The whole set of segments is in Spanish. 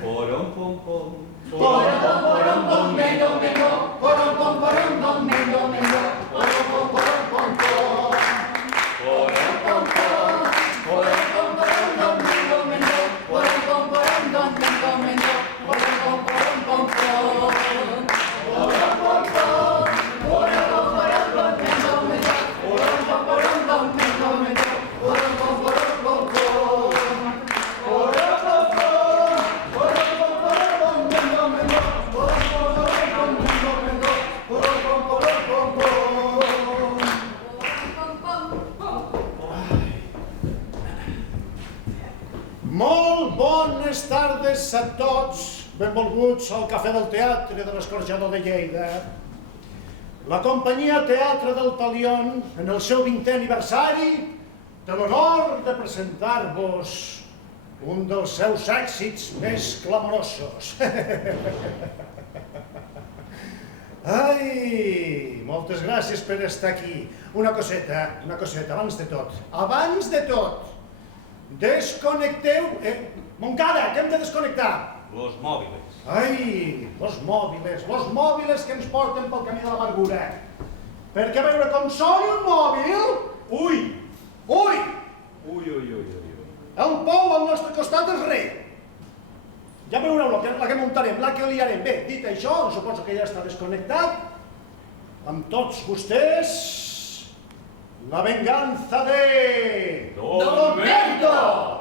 Porom pom pom. Porom porom pom mengo mengo. Porom pom pom mengo mengo. Porom pom pom pom. Porom pom pom. Porom pom mengo mengo. Porom pom mengo mengo. Porom pom pom. Porom pom pom. Porom pom mengo mengo. Porom pom mengo mengo. Porom pom pom. Molt bones tardes a tots, benvolguts al Cafè del Teatre de l'Escorxador de Lleida. La companyia Teatre del Talion, en el seu 20è aniversari, té l'honor de presentar-vos un dels seus èxits més clamorosos. Ai, moltes gràcies per estar aquí. Una coseta, abans de tot. Desconnecteu... Moncada, què hem de desconnectar? Los móviles. Ai, los mòbils que ens porten pel camí de l'amargura. Perquè a veure com soni un mòbil... Ui! El pou al nostre costat és rei. Ja veureu la que muntarem, la que liarem. Bé, dit això, suposo que ja està desconnectat. Amb tots vostès... La venganza de... Don Berto!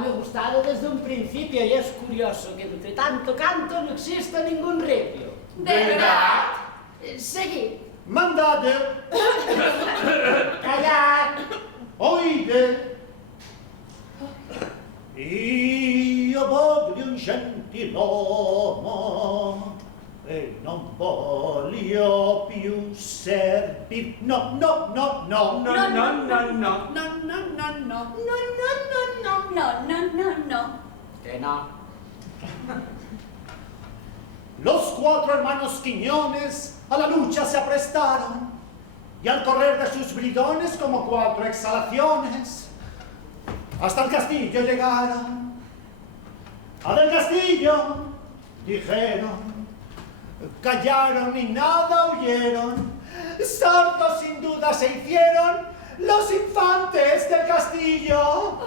Me gustado desde un principio y es curioso que entre tanto canto no exista ningún ritmo. ¿De verdad? Seguid. Mandate! Callad. Oide! Io voglio un gentiluomo e non voglio più servir. No. Que no. Los 4 hermanos Quiñones a la lucha se aprestaron y al correr de sus bridones como 4 exhalaciones hasta el castillo llegaron. A del castillo dijeron, callaron y nada oyeron, sordos sin duda se hicieron los infantes del castillo.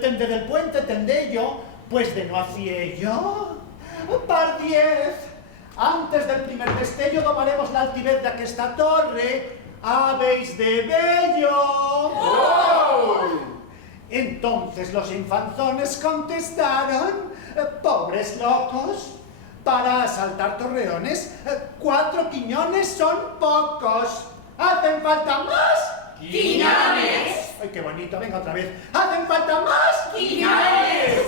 Tendé del puente, tendé yo, pues de no hacía yo. Par 10, antes del primer destello domaremos la altivez de aquesta torre, habéis de bello. Entonces los infanzones contestaron, pobres locos, para asaltar torreones, 4 quiñones son pocos. ¿Hacen falta más? ¡Quiñones! ¡Ay, qué bonito! Venga otra vez. ¿Hacen falta más? ¡Quiñones!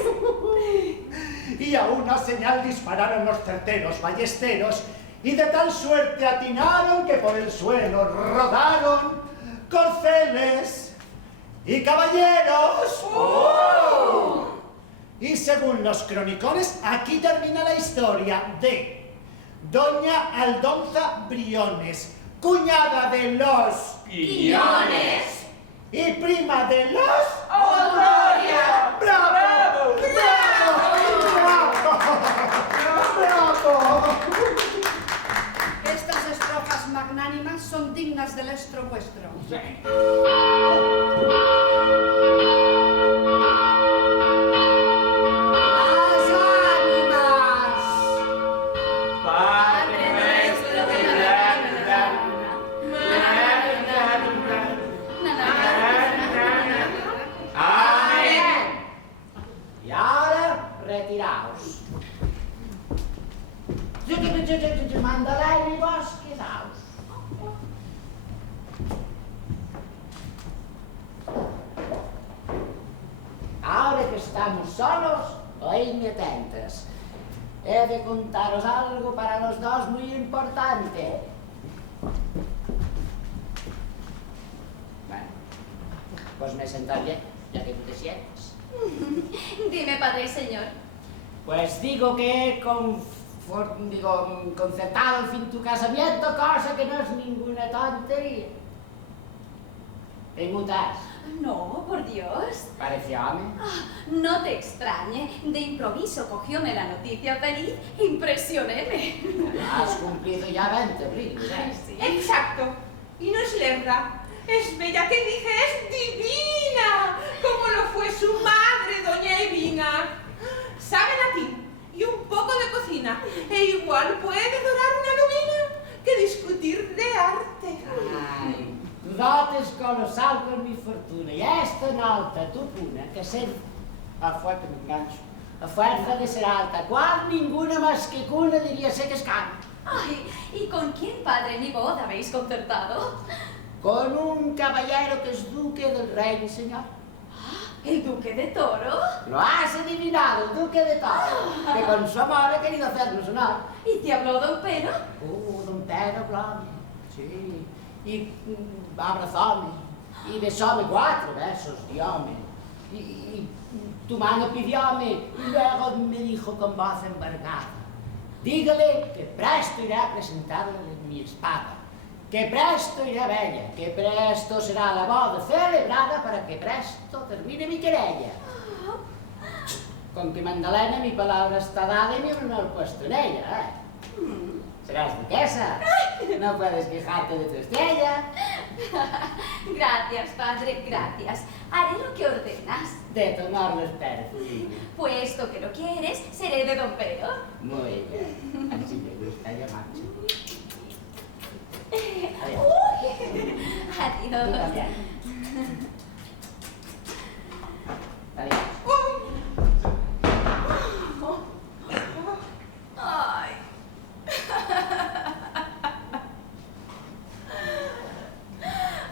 Y a una señal dispararon los certeros ballesteros y de tal suerte atinaron que por el suelo rodaron corceles y caballeros. Y según los cronicones, aquí termina la historia de Doña Aldonza Briones, cuñada de los ¡Quiñones! y prima de los ¡Otoria! ¡Bravo! Estas estrofas magnánimas son dignas del estro vuestro. Las ánimas. Padre nuestro de la Amén. Y ahora, retiraos. Mandalay y vos, quedaos. que estamos solos, oídme atentas. He de contaros algo para los dos muy importante. Bueno, pues me sentaré, ya que tú te sientes. Dime, padre y señor. Pues digo que he concertado al fin tu casamiento, cosa que no es ninguna tontería. ¿Te mutas? No, por Dios. Parecióme. No te extrañe, de improviso cogióme la noticia feliz, impresionéme. Has cumplido ya 20 ricos, ¿eh? Sí. Exacto. Y no es lerda. Es bella, que dije, es divina, como lo fue su madre, doña Evina. Sabe latín y un poco de cocina, e igual puede dorar una lubina que discutir de arte. Ay, tu dote es colosal con mi fortuna, y es tan alta tu cuna que ser... A fuerza me engancho. A fuerza de ser alta, cual ninguna más que cuna diría sé que es caro. Ay, ¿y con quién, padre, mi boda habéis concertado? Con un caballero que es duque del rey, mi señor. ¿El duque de Toro? Lo has adivinado, el duque de Toro, que con su amor ha querido hacernos honor. ¿Y te habló don Pero? Don Pedro hablóme, sí, y abrazóme, y besóme 4 besos, dióme, y tu mano pidióme, y luego me dijo con voz embargada, dígale que presto iré a presentarle mi espada, que presto iré a bella, que presto será la boda celebrada para que presto termine mi querella. Con que Magdalena mi palabra está dada y mi honor puesto en ella, ¿eh? Serás duquesa, no puedes quejarte de tu estrella. Gracias, padre, gracias. Haré lo que ordenas. De tomar los perfumes. Puesto que lo quieres, seré de don Pero. Muy bien, así me gusta, yo marcho. Adiós. Tú Adiós. también. Adiós. Ay.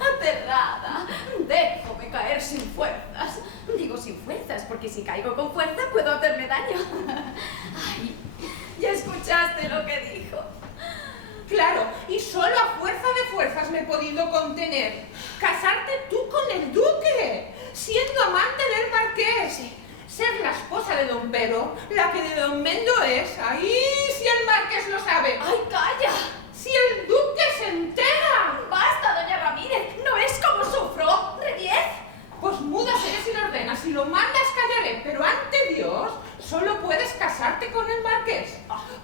Aterrada. Déjame caer sin fuerzas. Digo sin fuerzas, porque si caigo con fuerza puedo hacerme daño. Ay, ¿ya escuchaste lo que dijo? Claro, y solo a fuerza de fuerzas me he podido contener. Casarte tú con el duque, siendo amante del marqués. Ser la esposa de don Pero, la que de don Mendo es. ¡Ay, si el marqués lo sabe! ¡Ay, calla! ¡Si el duque se entera! ¡Basta, doña Ramírez! ¿No ves cómo sufro? ¡Reviez! Pues muda seré si lo ordenas, si lo mandas callaré, pero ante Dios solo puedes casarte con el marqués,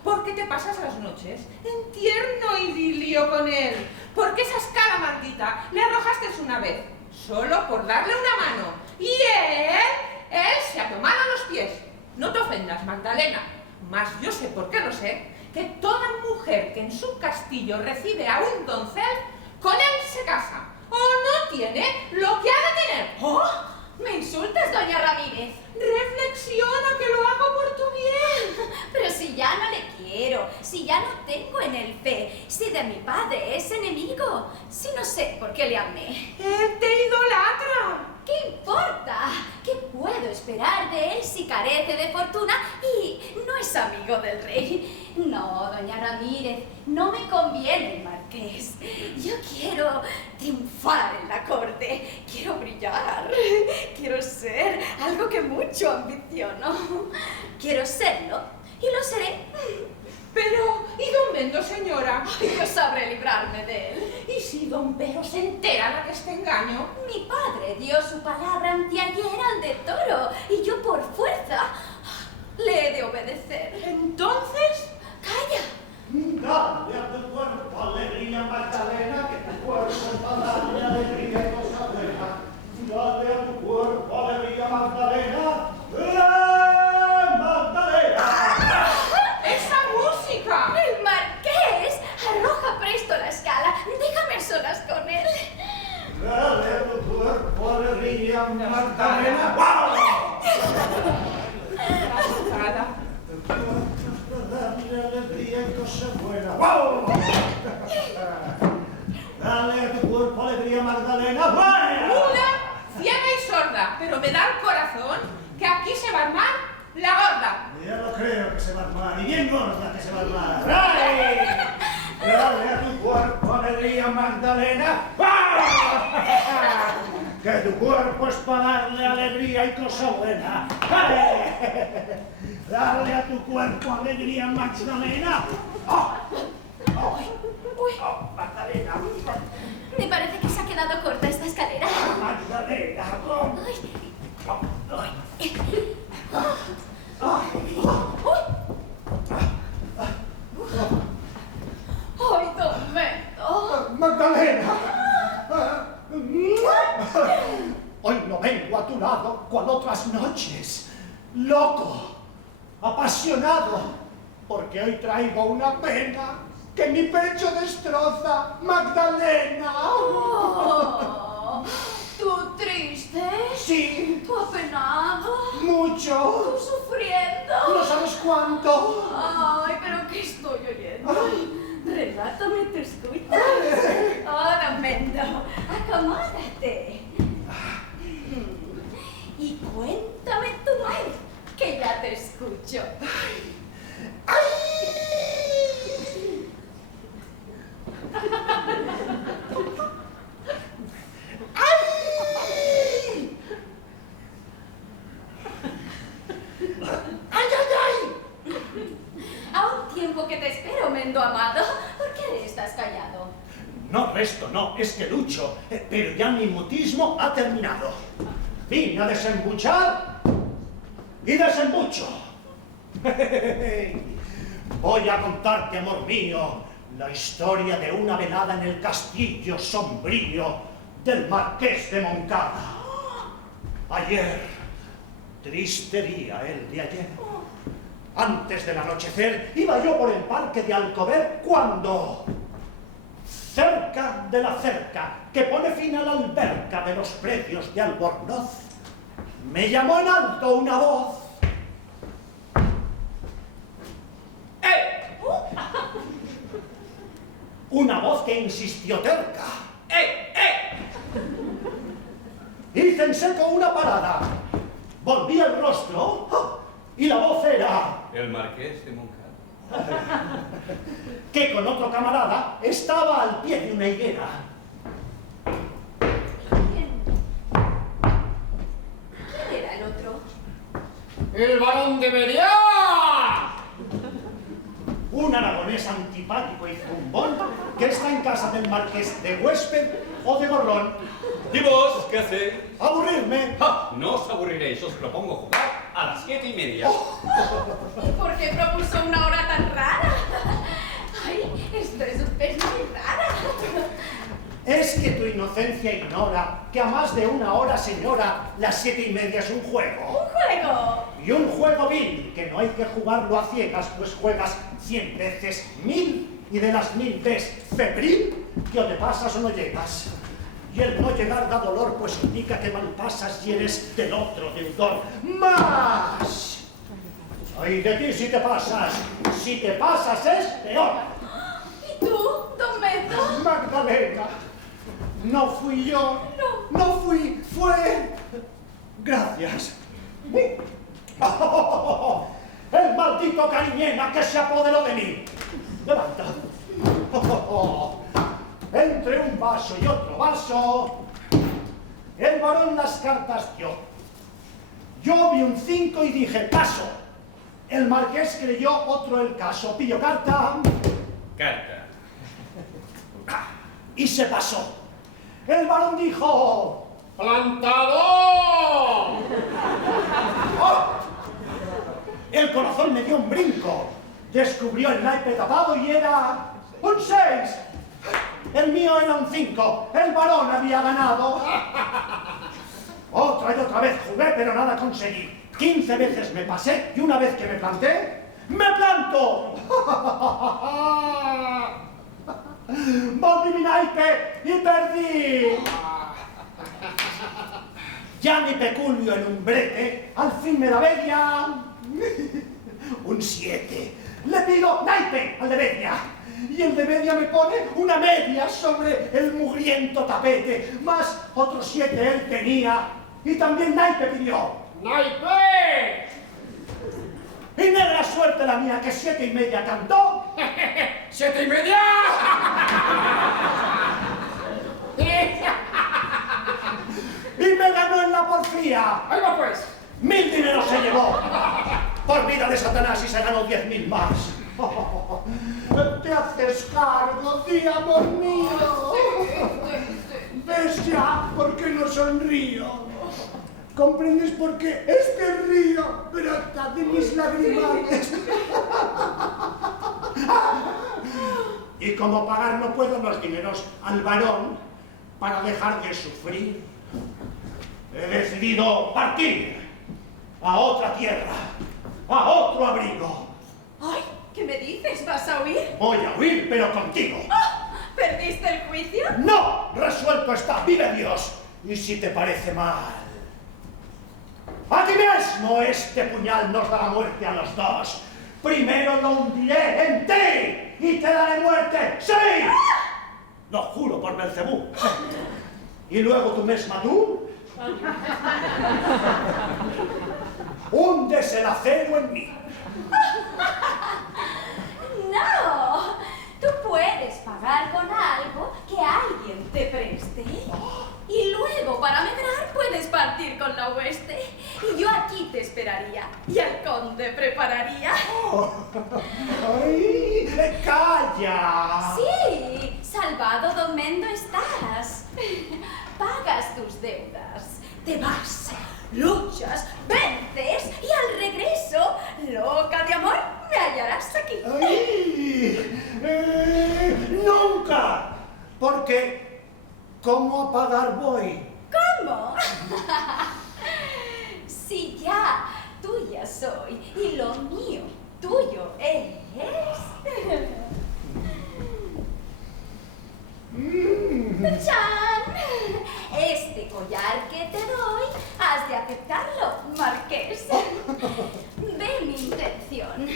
porque te pasas las noches en tierno idilio con él, porque esa escala maldita le arrojaste una vez, solo por darle una mano, y él se ha tomado los pies. No te ofendas, Magdalena, mas yo sé, por qué lo sé, que toda mujer que en su castillo recibe a un doncel, con él se casa. ¿O no tiene lo que ha de tener? ¡Oh! ¿Me insultas, doña Ramírez? Reflexiona que lo hago por tu bien. Pero si ya no le quiero, si ya no tengo en él fe, si de mi padre es enemigo, si no sé por qué le amé. Él te idolatra. ¿Qué importa? ¿Qué puedo esperar de él si carece de fortuna y no es amigo del rey? No, doña Ramírez, no me conviene el marqués. Yo quiero triunfar en la corte, quiero brillar, quiero ser algo que mucho ambiciono. Quiero serlo y lo seré. Pero, ¿y don Mendo, señora? Yo sabré librarme de él. ¿Y si don Pero se entera de que este engaño? Mi padre dio su palabra anteayer al de Toro y yo por fuerza le he de obedecer. Entonces, ¡Calla! Dale a tu cuerpo alegría, Magdalena, que tu cuerpo va a darle alegría y cosa buena. Dale a tu cuerpo alegría, Magdalena. ¡Magdalena! ¡esa música! ¡El marqués! Arroja presto la escala. Déjame a solas con él. Dale a tu cuerpo alegría, Magdalena. ¡Wow! Asustada. Dale alegría y cosa buena. ¡Wow! Dale a tu cuerpo alegría, Magdalena. ¡Buena! ¡Muda! ciega y sorda, pero me da el corazón que aquí se va a armar la gorda. Ya lo creo que se va a armar, y bien gorda que se va a armar. ¡Ay! Dale a tu cuerpo alegría, Magdalena. ¡Ah! Que tu cuerpo es para darle alegría y cosa buena. ¡Ay! Dale a tu cuerpo alegría, Magdalena. ¡Oh! ¡Oh! Uy, ¡Oh, Magdalena! me parece que se ha quedado corta esta escalera. Magdalena, oh. Ay. ¡Ay, don Mendo! Magdalena. Hoy no vengo a tu lado cual otras noches, loco, apasionado, porque hoy traigo una pena que mi pecho destroza, Magdalena. Oh, ¿tú triste? Sí, ¿Tú apenado? ¿Tú mucho, sufriendo? no sabes cuánto. Ay, pero ¿qué estoy oyendo? Relátame, te escucho. Oh, don Mendo, acomódate. Y cuéntame tu mal, que ya te escucho. A un tiempo que te espero, Mendo amado. ¿Por qué estás callado? No, resto, no, es que lucho, pero ya mi mutismo ha terminado. Vine a desembuchar y desembucho. Voy a contarte, amor mío, la historia de una velada en el castillo sombrío del Marqués de Moncada. Ayer, triste día el de ayer, antes del anochecer, iba yo por el parque de Alcover cuando, cerca de la cerca que pone fin a la alberca de los predios de Albornoz, me llamó en alto una voz. Una voz que insistió terca. Hice en seco una parada. Volví el rostro y la voz era El Marqués de Moncada. que con otro camarada estaba al pie de una higuera. ¿Quién era el otro? ¡El varón de Meriá! Un aragonés antipático y zumbón que está en casa del marqués de huésped o de gorrón. ¿Y vos qué hacéis? Aburrirme. ¡Ja! No os aburriréis, os propongo jugar a las 7:30. ¿Y por qué propuso una hora tan rara? Ay, esto es usted muy rara. Es que tu inocencia ignora que a más de una hora, señora, las 7:30 es un juego. ¡Un juego! Y un juego vil, que no hay que jugarlo a ciegas, pues juegas 100 veces 1000, y de las 1000 ves febril, que o te pasas o no llegas. Y el no llegar da dolor, pues indica que mal pasas y eres del otro deudor. ¡Más! ¡Ay de ti si te pasas! Si te pasas es peor. ¿Y tú, don Mendo? Magdalena, no fui yo. No fui, fue. Gracias. El maldito Cariñena que se apoderó de mí. Levanta. Entre un vaso y otro vaso, el varón las cartas dio. Yo vi un 5 y dije, paso. El marqués creyó otro el caso. Pillo carta. Carta. Y se pasó. El varón dijo, ¡Plantador! ¡oh! El corazón me dio un brinco. Descubrió el naipe tapado y era un 6. El mío era un 5. El varón había ganado. Otra y otra vez jugué, pero nada conseguí. 15 veces me pasé y una vez que me planté, ¡me planto! Volví mi naipe y perdí. Ya mi peculio en un brete, al fin me da media. Un 7. Le pido naipe al de media. Y el de media me pone una media sobre el mugriento tapete, más otros 7 él tenía, y también naipe pidió. ¡Naipe! Y negra suerte la mía, que 7,5 cantó. 7,5. Y me ganó en la porfía. Ahí va pues. 1000 dineros se llevó. Por vida de Satanás, y se ganó 10.000 más. Te haces cargo, di, amor mío. ¿Ves ya por qué no sonrío? ¿Comprendes por qué este río brota de mis lagrimales? Y como pagar no puedo los dineros al varón para dejar de sufrir, he decidido partir a otra tierra, a otro abrigo. ¡Ay! ¿Qué me dices? ¿Vas a huir? Voy a huir, pero contigo. ¡Ah! ¿Perdiste el juicio? ¡No! Resuelto está, vive Dios. Y si te parece mal, aquí mismo este puñal nos dará muerte a los dos. Primero lo hundiré en ti y te daré muerte. ¡Sí! Lo juro por Belcebú. Y luego tú misma tú hundes el acero en mí. ¡No! Tú puedes pagar con algo que alguien te preste. Y luego, para medrar, puedes partir con la hueste. Y yo aquí te esperaría. Y al conde prepararía. ¡Ay! ¡Calla! Sí, salvado, don Mendo, estás. Pagas tus deudas. Te vas, luchas, vences y al regreso, loca de amor, me hallarás aquí. ¡Ay! ¡Nunca! Porque, ¿cómo a pagar voy? ¿Cómo? Si ya tuya soy y lo mío tuyo es. ¡Chan! Este collar que te doy, has de aceptarlo, marqués. Ve mi intención.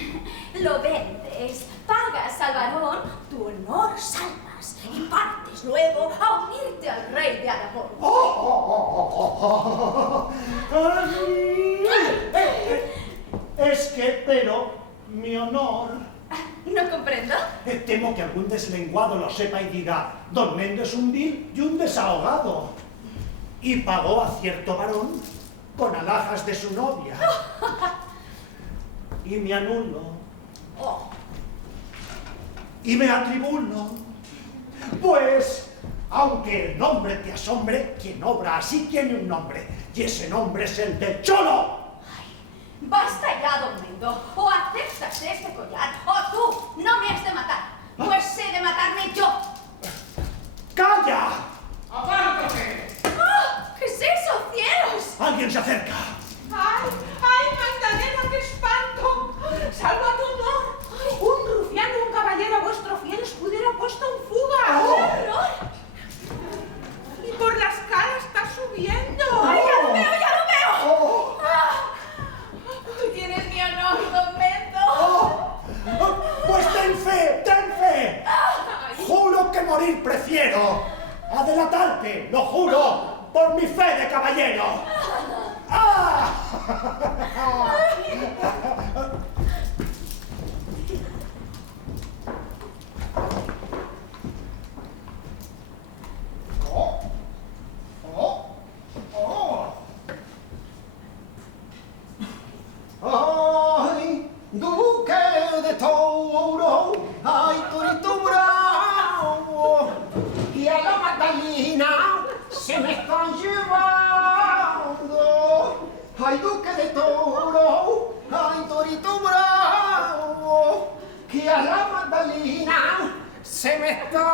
Lo vendes, pagas al varón, tu honor salvas y partes luego a unirte al rey de Aragón. Es que, pero, mi honor... ¿No comprendo? Temo que algún deslenguado lo sepa y diga: Don Mendo es un vil y un desahogado. Y pagó a cierto varón con alhajas de su novia. Y me anulo. Y me atribulo. Pues, aunque el nombre te asombre, quien obra así tiene un nombre. Y ese nombre es el del Cholo. Basta ya, don Mendo. O aceptas este collar, o tú no me has de matar. Pues he de matarme yo. ¡Calla! ¡Apártate! ¡Oh! ¿Qué es eso, cielos? ¡Alguien se acerca! ¡Ay, ay, Magdalena, qué espanto! ¡Salva tu honor! Un rufián y un caballero a vuestro fiel escudero ha puesto en fuga. ¡Qué horror! Y por la escala está subiendo. ¡Ay, ya lo veo, ya lo veo! ¡Oh! Ah, tú tienes mi honor, don Mendo. ¡Oh! ¡Pues ten fe, ten fe! Juro que morir prefiero a delatarte, lo juro, por mi fe de caballero. ¡Ah! ¡Oh! ¡Oh! ¡Oh! ¡Ay, duque de Toro! ¡Ay, Torito Bravo! Y a la Magdalena se me están llevando. ¡Ay, duque de Toro! ¡Ay, Torito Bravo! Que a la Magdalena se me está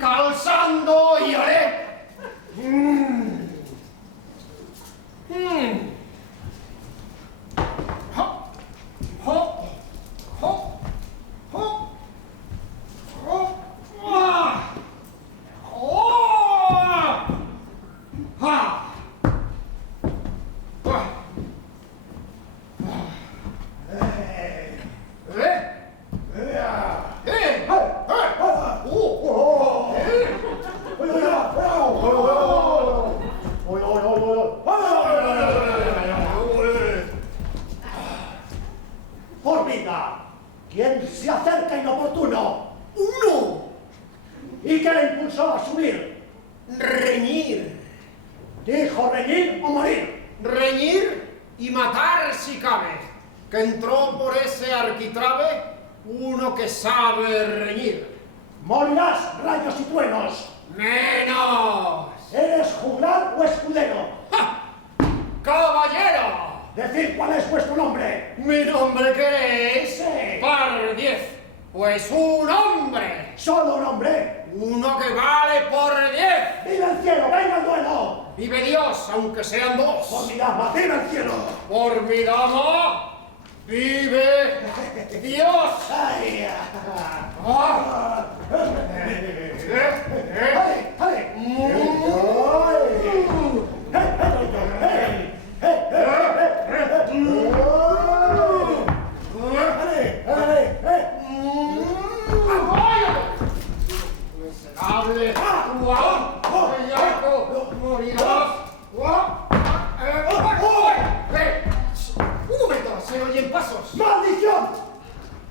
calzando y haré. pensó asumir? Reñir. ¿Dijo reñir o morir? Reñir y matar si cabe. Que entró por ese arquitrabe uno que sabe reñir. Morirás, rayos y truenos. ¡Menos! ¿Eres juglar o escudero? ¡Ja! ¡Caballero! Decid cuál es vuestro nombre. ¿Mi nombre qué es? Sí. Par 10. Pues un hombre. Solo un hombre. Uno que vale por 10. ¡Viva el cielo! ¡Venga el duelo! Vive Dios, aunque sean Por dos. mi dama, viva el cielo. Por mi dama, vive Dios. ¡Ay! Ah. ¡Ale! ¡Ale! Miserable, guau, bellaco, morirás. Un momento, se oyen pasos. ¡Maldición!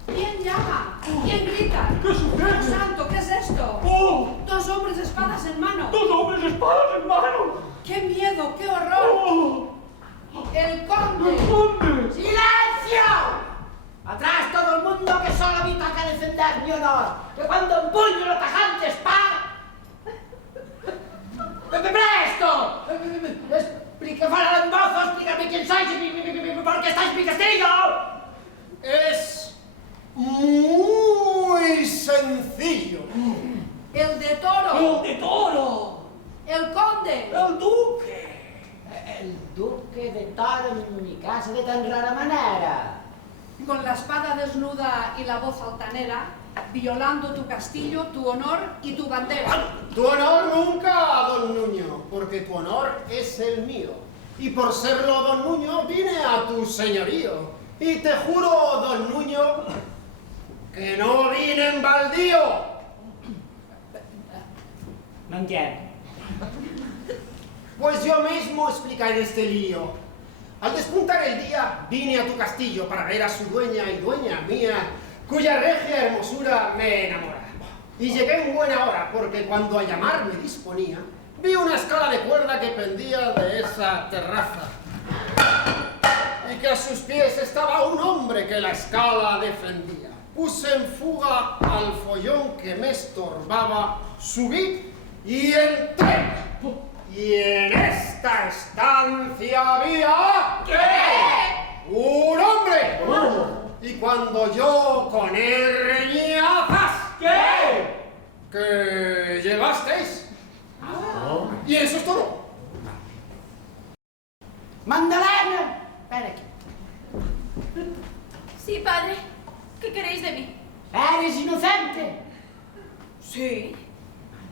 ¿Quién llama? ¿Quién grita? ¿Qué sucede? ¡Dios santo! ¿Qué es esto? ¡Oh! Dos hombres espadas en mano. ¡Dos hombres espadas en mano! ¡Qué miedo! ¡Qué horror! ¡Oh! ¡El conde! ¿Dónde? ¡Silencio! Atrás todo el mundo, que solo me toca defender mi honor. Que cuando empuño la tajante espada... ¡Presto! Fuera de mozo, explícame quién sois y por qué estáis en mi castillo. Es muy sencillo. ¡El de toro! de toro! ¡El conde! ¡El duque! El duque de toro en mi casa de tan rara manera. Con la espada desnuda y la voz altanera, violando tu castillo, tu honor y tu bandera. Tu honor nunca, don Nuño, porque tu honor es el mío. Y por serlo, don Nuño, vine a tu señorío. Y te juro, don Nuño, que no vine en baldío. No entiendo. Pues yo mismo explicaré este lío. Al despuntar el día, vine a tu castillo para ver a su dueña y dueña mía, cuya regia hermosura me enamora. Y llegué en buena hora, porque cuando a llamar me disponía, vi una escala de cuerda que pendía de esa terraza. Y que a sus pies estaba un hombre que la escala defendía. Puse en fuga al follón que me estorbaba, subí y entré. Y en esta estancia había... ¿Qué? ¡Un hombre! Y cuando yo con él reñía, ¡zas! ¿Qué? ¿Que llevasteis? Y eso es todo. ¡Magdalena! Ven aquí. Sí, padre. ¿Qué queréis de mí? ¿Eres inocente? Sí.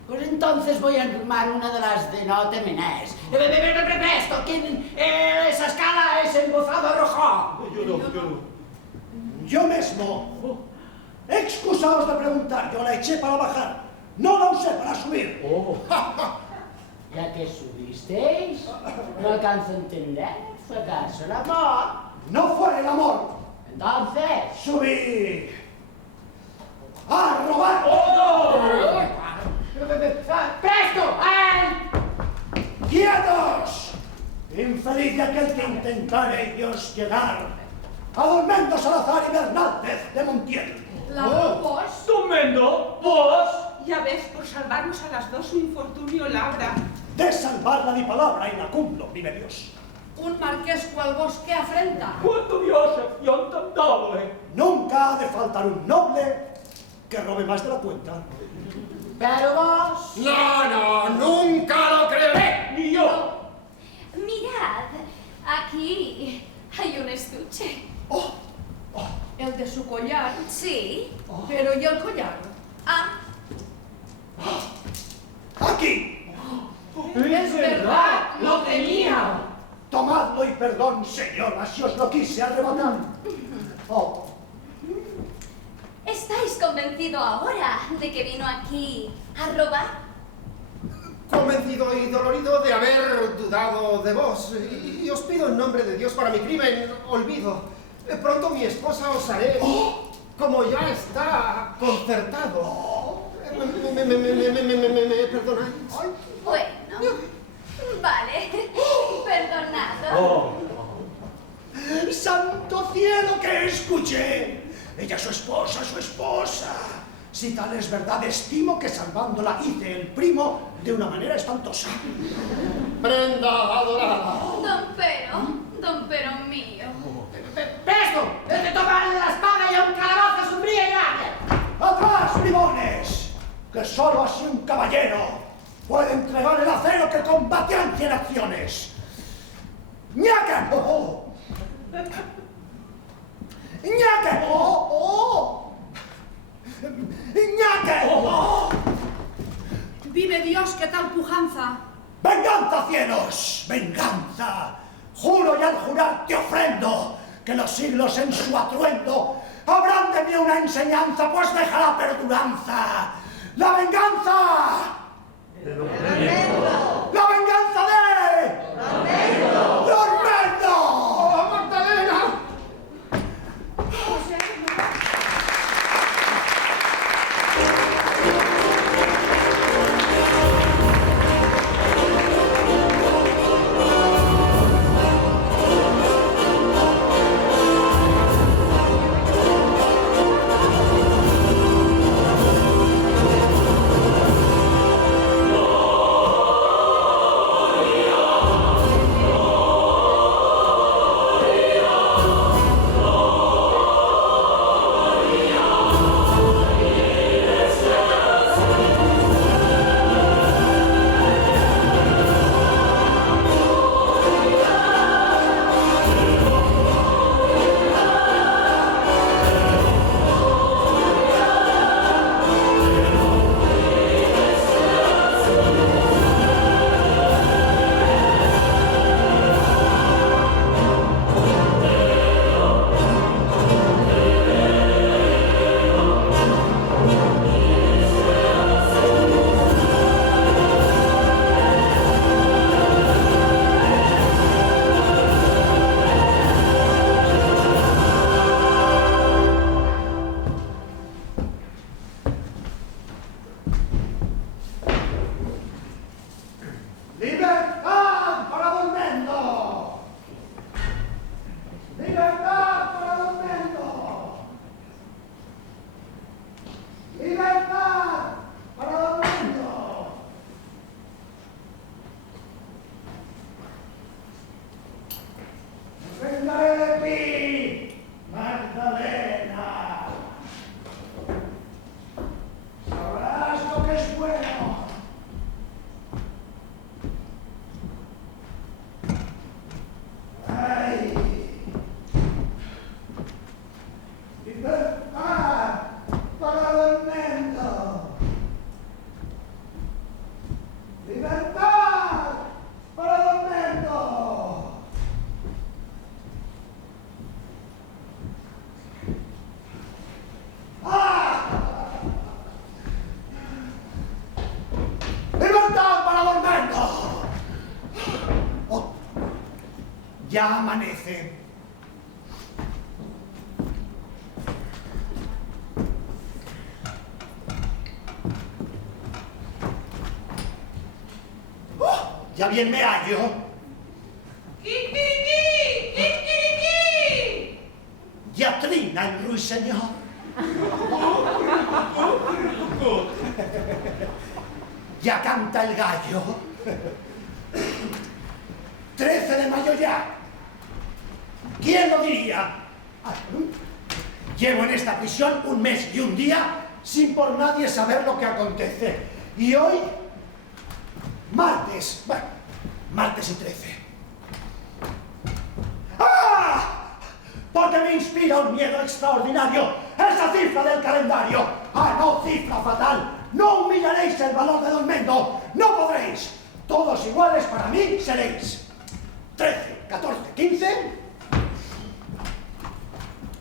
Pues entonces voy a armar una de las de no te menes. Presto, ¿quién esa escala es embozado rojo? Yo mismo. Excusaos de preguntar, yo la eché para bajar. No la usé para subir. Ya que subisteis, no alcanzo a entender. ¿Fue acaso el amor? No fue el amor. Entonces... Subí a robar. ¡Presto! ¡Ay! ¡Quietos! Infeliz de aquel que intentare Dios llegar a don Mendo Salazar y Bernáldez de Montiel. La vos. ¡Don Mendo! ¿Vos? Ya ves, por salvarnos a las dos su infortunio labra. De salvarla di palabra y la cumplo, vive Dios. Un marqués cual vos que afrenta. ¡Cuánto Dios acción tan doble! Nunca ha de faltar un noble que robe más de la cuenta. Pero vos... No, nunca lo creeré. ¡Ni yo! Mirad, aquí hay un estuche. El de su collar. Sí. Pero ¿y el collar? Ah, ¡Aquí! ¡Es verdad! ¡Lo tenía! Tomadlo y perdón, señora, si os lo quise arrebatar. Oh, ¿estáis convencido ahora de que vino aquí a robar? Convencido y dolorido de haber dudado de vos. Y os pido en nombre de Dios para mi crimen, olvido. Pronto mi esposa os haré, como ya está concertado. ¿Me perdonáis? Bueno, vale, perdonado. ¡Santo cielo que escuché! Ella es su esposa, su esposa. Si tal es verdad, estimo que salvándola hice el primo de una manera espantosa. Prenda adorada. Don Pero mío. ¡Presto! ¡Te toca la espada y a un calabazo sombría y grande! ¡Atrás, bribones! Que solo así un caballero puede entregar el acero que combate a 100 acciones. ¡Ñaque! ¡Oh! ¡Ñaque! ¡Oh! ¡Oh! ¡Ñaque! ¡Oh! Vive Dios, ¿qué tal pujanza? ¡Venganza, cielos! ¡Venganza! Juro y al jurar te ofrendo que los siglos en su atuendo habrán de mí una enseñanza, pues dejará perduranza. ¡La venganza! ¡La venganza de! ¡Dormendo! ¡Oh, Magdalena! ¡Libertad para Dormendo! ¡Libertad para Dormendo! ¡Libertad para Dormendo! ¡Vengaré de ti, Magdalena! Sabrás lo que es bueno. ¡Ay! ¡Libertad para Dormendo! ¡Libertad para Dormendo! ¡Ah! ¡Libertad para Dormendo! Oh, ya amanece. Oh, ya bien me hallo. ¡Kikiriki! ¡Kikiriki! Ya trina el ruiseñor. Ya canta el gallo. 13 de mayo ya. ¿Quién lo diría? Llevo en esta prisión 1 mes y 1 día sin por nadie saber lo que acontece. Y hoy, martes, bueno, martes y 13. ¡Ah! Porque me inspira un miedo extraordinario esa cifra del calendario. ¡Ah, no, cifra fatal! ¡No humillaréis el valor de Dormendo! ¡No podréis! Todos iguales para mí seréis. 13, 14, 15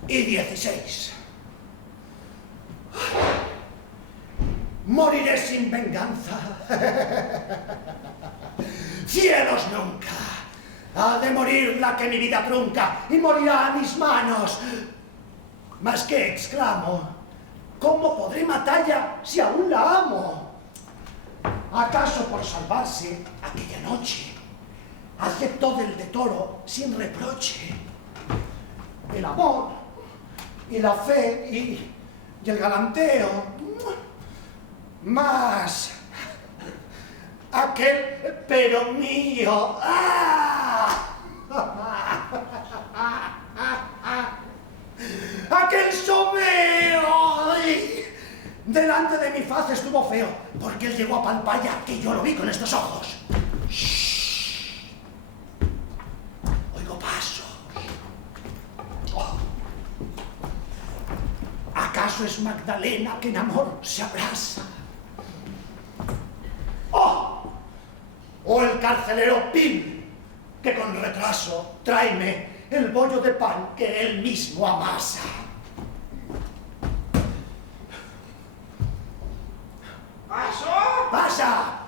y 16. Moriré sin venganza. Cielos nunca. Ha de morir la que mi vida trunca y morirá a mis manos. Mas que exclamo, ¿cómo podré matarla si aún la amo? ¿Acaso por salvarse aquella noche aceptó del de Toro sin reproche el amor y la fe y el galanteo? Más aquel pero mío. Aquel someo delante de mi faz estuvo feo, porque él llegó a Palpaya, que yo lo vi con estos ojos. Shhh. Oigo pasos. Oh. ¿Acaso es Magdalena que en amor se abraza? ¡Oh! O el carcelero Pim, que con retraso tráeme el bollo de pan que él mismo amasa. ¿Paso? ¡Pasa!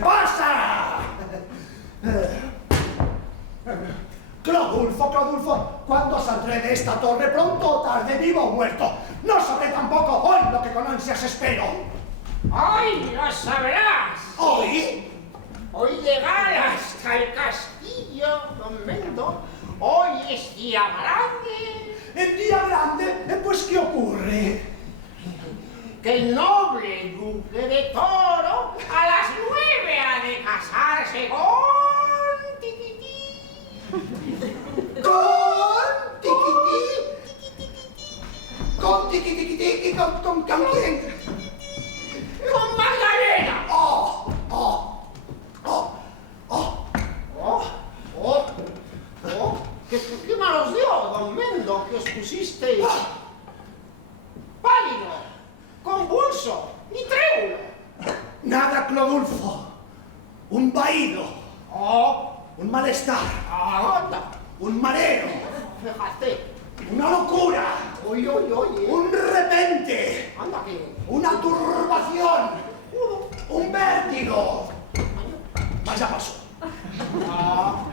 ¡Pasa! Clodulfo, ¿cuándo saldré de esta torre? ¿Pronto o tarde, vivo o muerto? No sabré tampoco hoy lo que con ansias espero. ¡Hoy lo sabrás! ¿Hoy? Hoy llegar hasta el castillo, don Mendo. Hoy es día grande. ¿El día grande? Pues, ¿qué ocurre? Que el noble duque de Toro a las 9 ha de casarse con Tiquití. ¿Con Tiquití? ¿Con Tiquitiquitiqui? ¿Con quién? ¡Con Magdalena! ¡Oh! ¡Oh! ¡Oh! ¡Oh! ¡Oh! ¡Oh! ¡Oh! ¿Qué malos dio, don Mendo, que os pusisteis pálido, convulso y trémulo? Nada, Clodulfo. Un vaído. ¡Oh! Un malestar. ¡Anda! Un mareo. Fíjate. Una locura. ¡Oye, oye, oye! Un repente. ¡Anda que! Una turbación. Un vértigo. Vaya paso. Ah.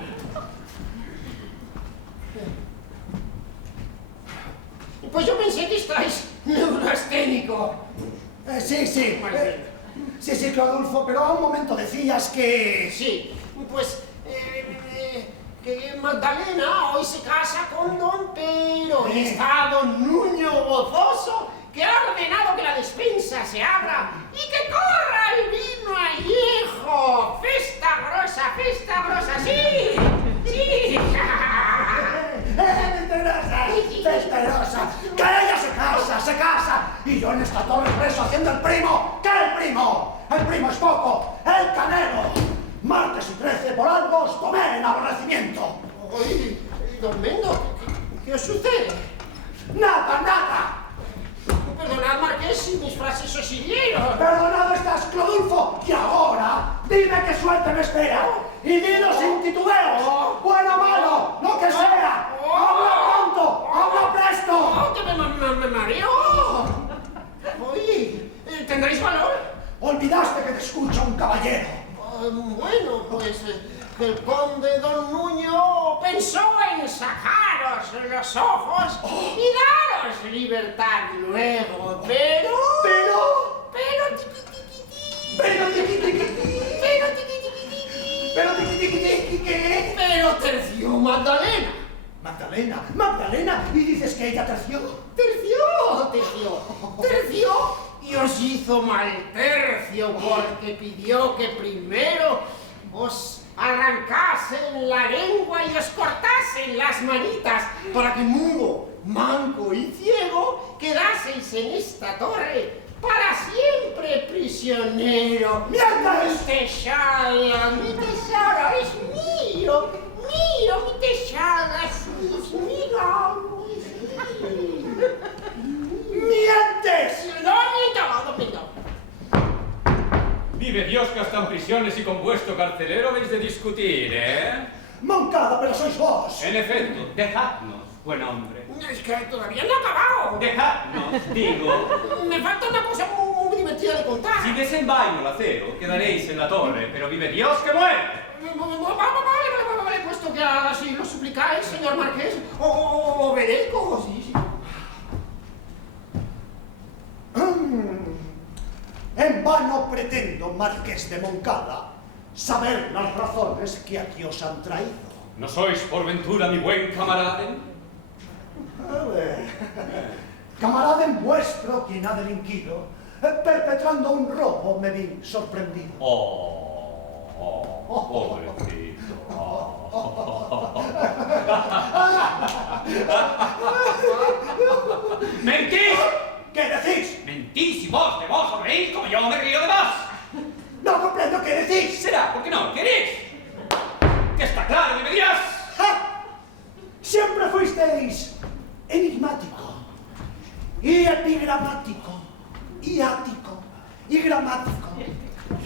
Pues yo pensé que estáis neurasténico. Sí, sí. Sí, Clodulfo, pero a un momento decías que... Sí, pues que Magdalena hoy se casa con don Pero y está don Nuño gozoso que ha ordenado que la despensa se abra y que corra el vino añejo. Festa grosa, sí, sí. ¡Festerosa! ¡Que ella se casa! Y yo en esta torre preso haciendo el primo. ¿Qué el primo? El primo es poco. El canero. Martes y 13 por algo os tomé en aborrecimiento. Oye, don Mendo, ¿qué os sucede? ¡Nada! Perdonad, Marqués, si mis frases os hirieron. Perdonado estás, Clodulfo. Y ahora, dime qué suerte me espera. Y dilo sin titubeos. Bueno o malo, lo que sea. ¡Habla pronto! ¡Habla presto! ¡Oh, que me mareo! Oye, ¿tendréis valor? Olvidaste que te escucha un caballero. Bueno, pues el conde don Nuño pensó en sacaros los ojos y daros libertad luego, pero tiquitiquitiqui, ¿qué? Pero terció Magdalena. Magdalena, ¿y dices que ella terció? Terció y os hizo mal tercio porque pidió que primero os arrancasen la lengua y os cortasen las manitas para que mudo, manco y ciego quedaseis en esta torre para siempre prisionero. ¡Miércoles! Mi tesoro es mío, mi tesoro es mío. ¡Mientes! No miento. Vive Dios que hasta en prisiones y con vuestro carcelero habéis de discutir, ¿eh? Moncada, pero sois vos. En efecto, dejadnos, buen hombre. Es que todavía no he acabado. Dejadnos, digo. Me falta una cosa muy divertida he de contar. Si desenvaino el acero, quedaréis en la torre, pero vive Dios que muere. Vale, puesto que así lo suplicáis, señor Marqués, obedezco, sí. En vano pretendo, Marqués de Moncada, saber las razones que aquí os han traído. ¿No sois por ventura mi buen camarada? A ver, camarada vuestro, quien ha delinquido, perpetrando un robo, me vi sorprendido. Pobrecito. ¡Mentís! ¿Qué decís? ¡Mentís y vos de vos os reís como yo me río de vos! No comprendo qué decís. ¿Será porque no queréis? ¡Que está claro que me dirás! ¡Ja! Siempre fuisteis enigmático, y epigramático, y ático, y gramático,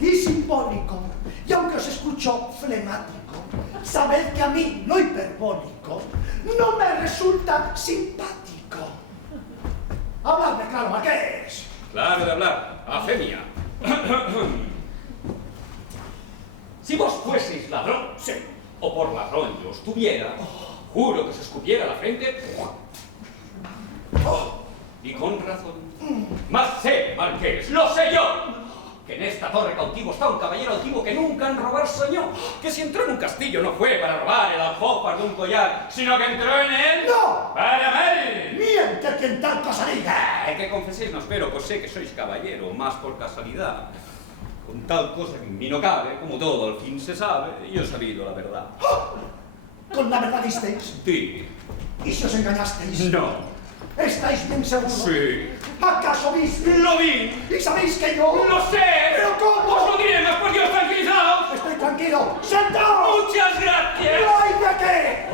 y simbólico, y aunque os escucho flemático, sabed que a mí lo hiperbólico no me resulta simpático. Habladme claro, Marqués. Claro de hablar, a fe mía. Si vos fueseis ladrón, Sí. o por ladrón yo os tuviera, juro que se escupiera la frente. Y con razón. Mas sé, Marqués, lo sé yo, que en esta torre cautivo está un caballero altivo que nunca en robar soñó, que si entró en un castillo no fue para robar el aljófar de un collar, sino que entró en él ¡No! para mal. Miente quien tal cosa diga. Que confeséis no espero, pues sé que sois caballero, más por casualidad. Con tal cosa que en mí no cabe, como todo al fin se sabe, y yo he sabido la verdad. ¿Con la verdad disteis? Sí. ¿Y si os engañasteis? No. ¿Estáis bien seguros? Sí. ¿Acaso viste? ¡Lo vi! ¿Y sabéis que yo? ¡Lo sé! ¿Pero cómo? ¡Os lo diré más por Dios, tranquilizaos! Estoy tranquilo. ¡Sentaos! ¡Muchas gracias! ¡No hay de qué!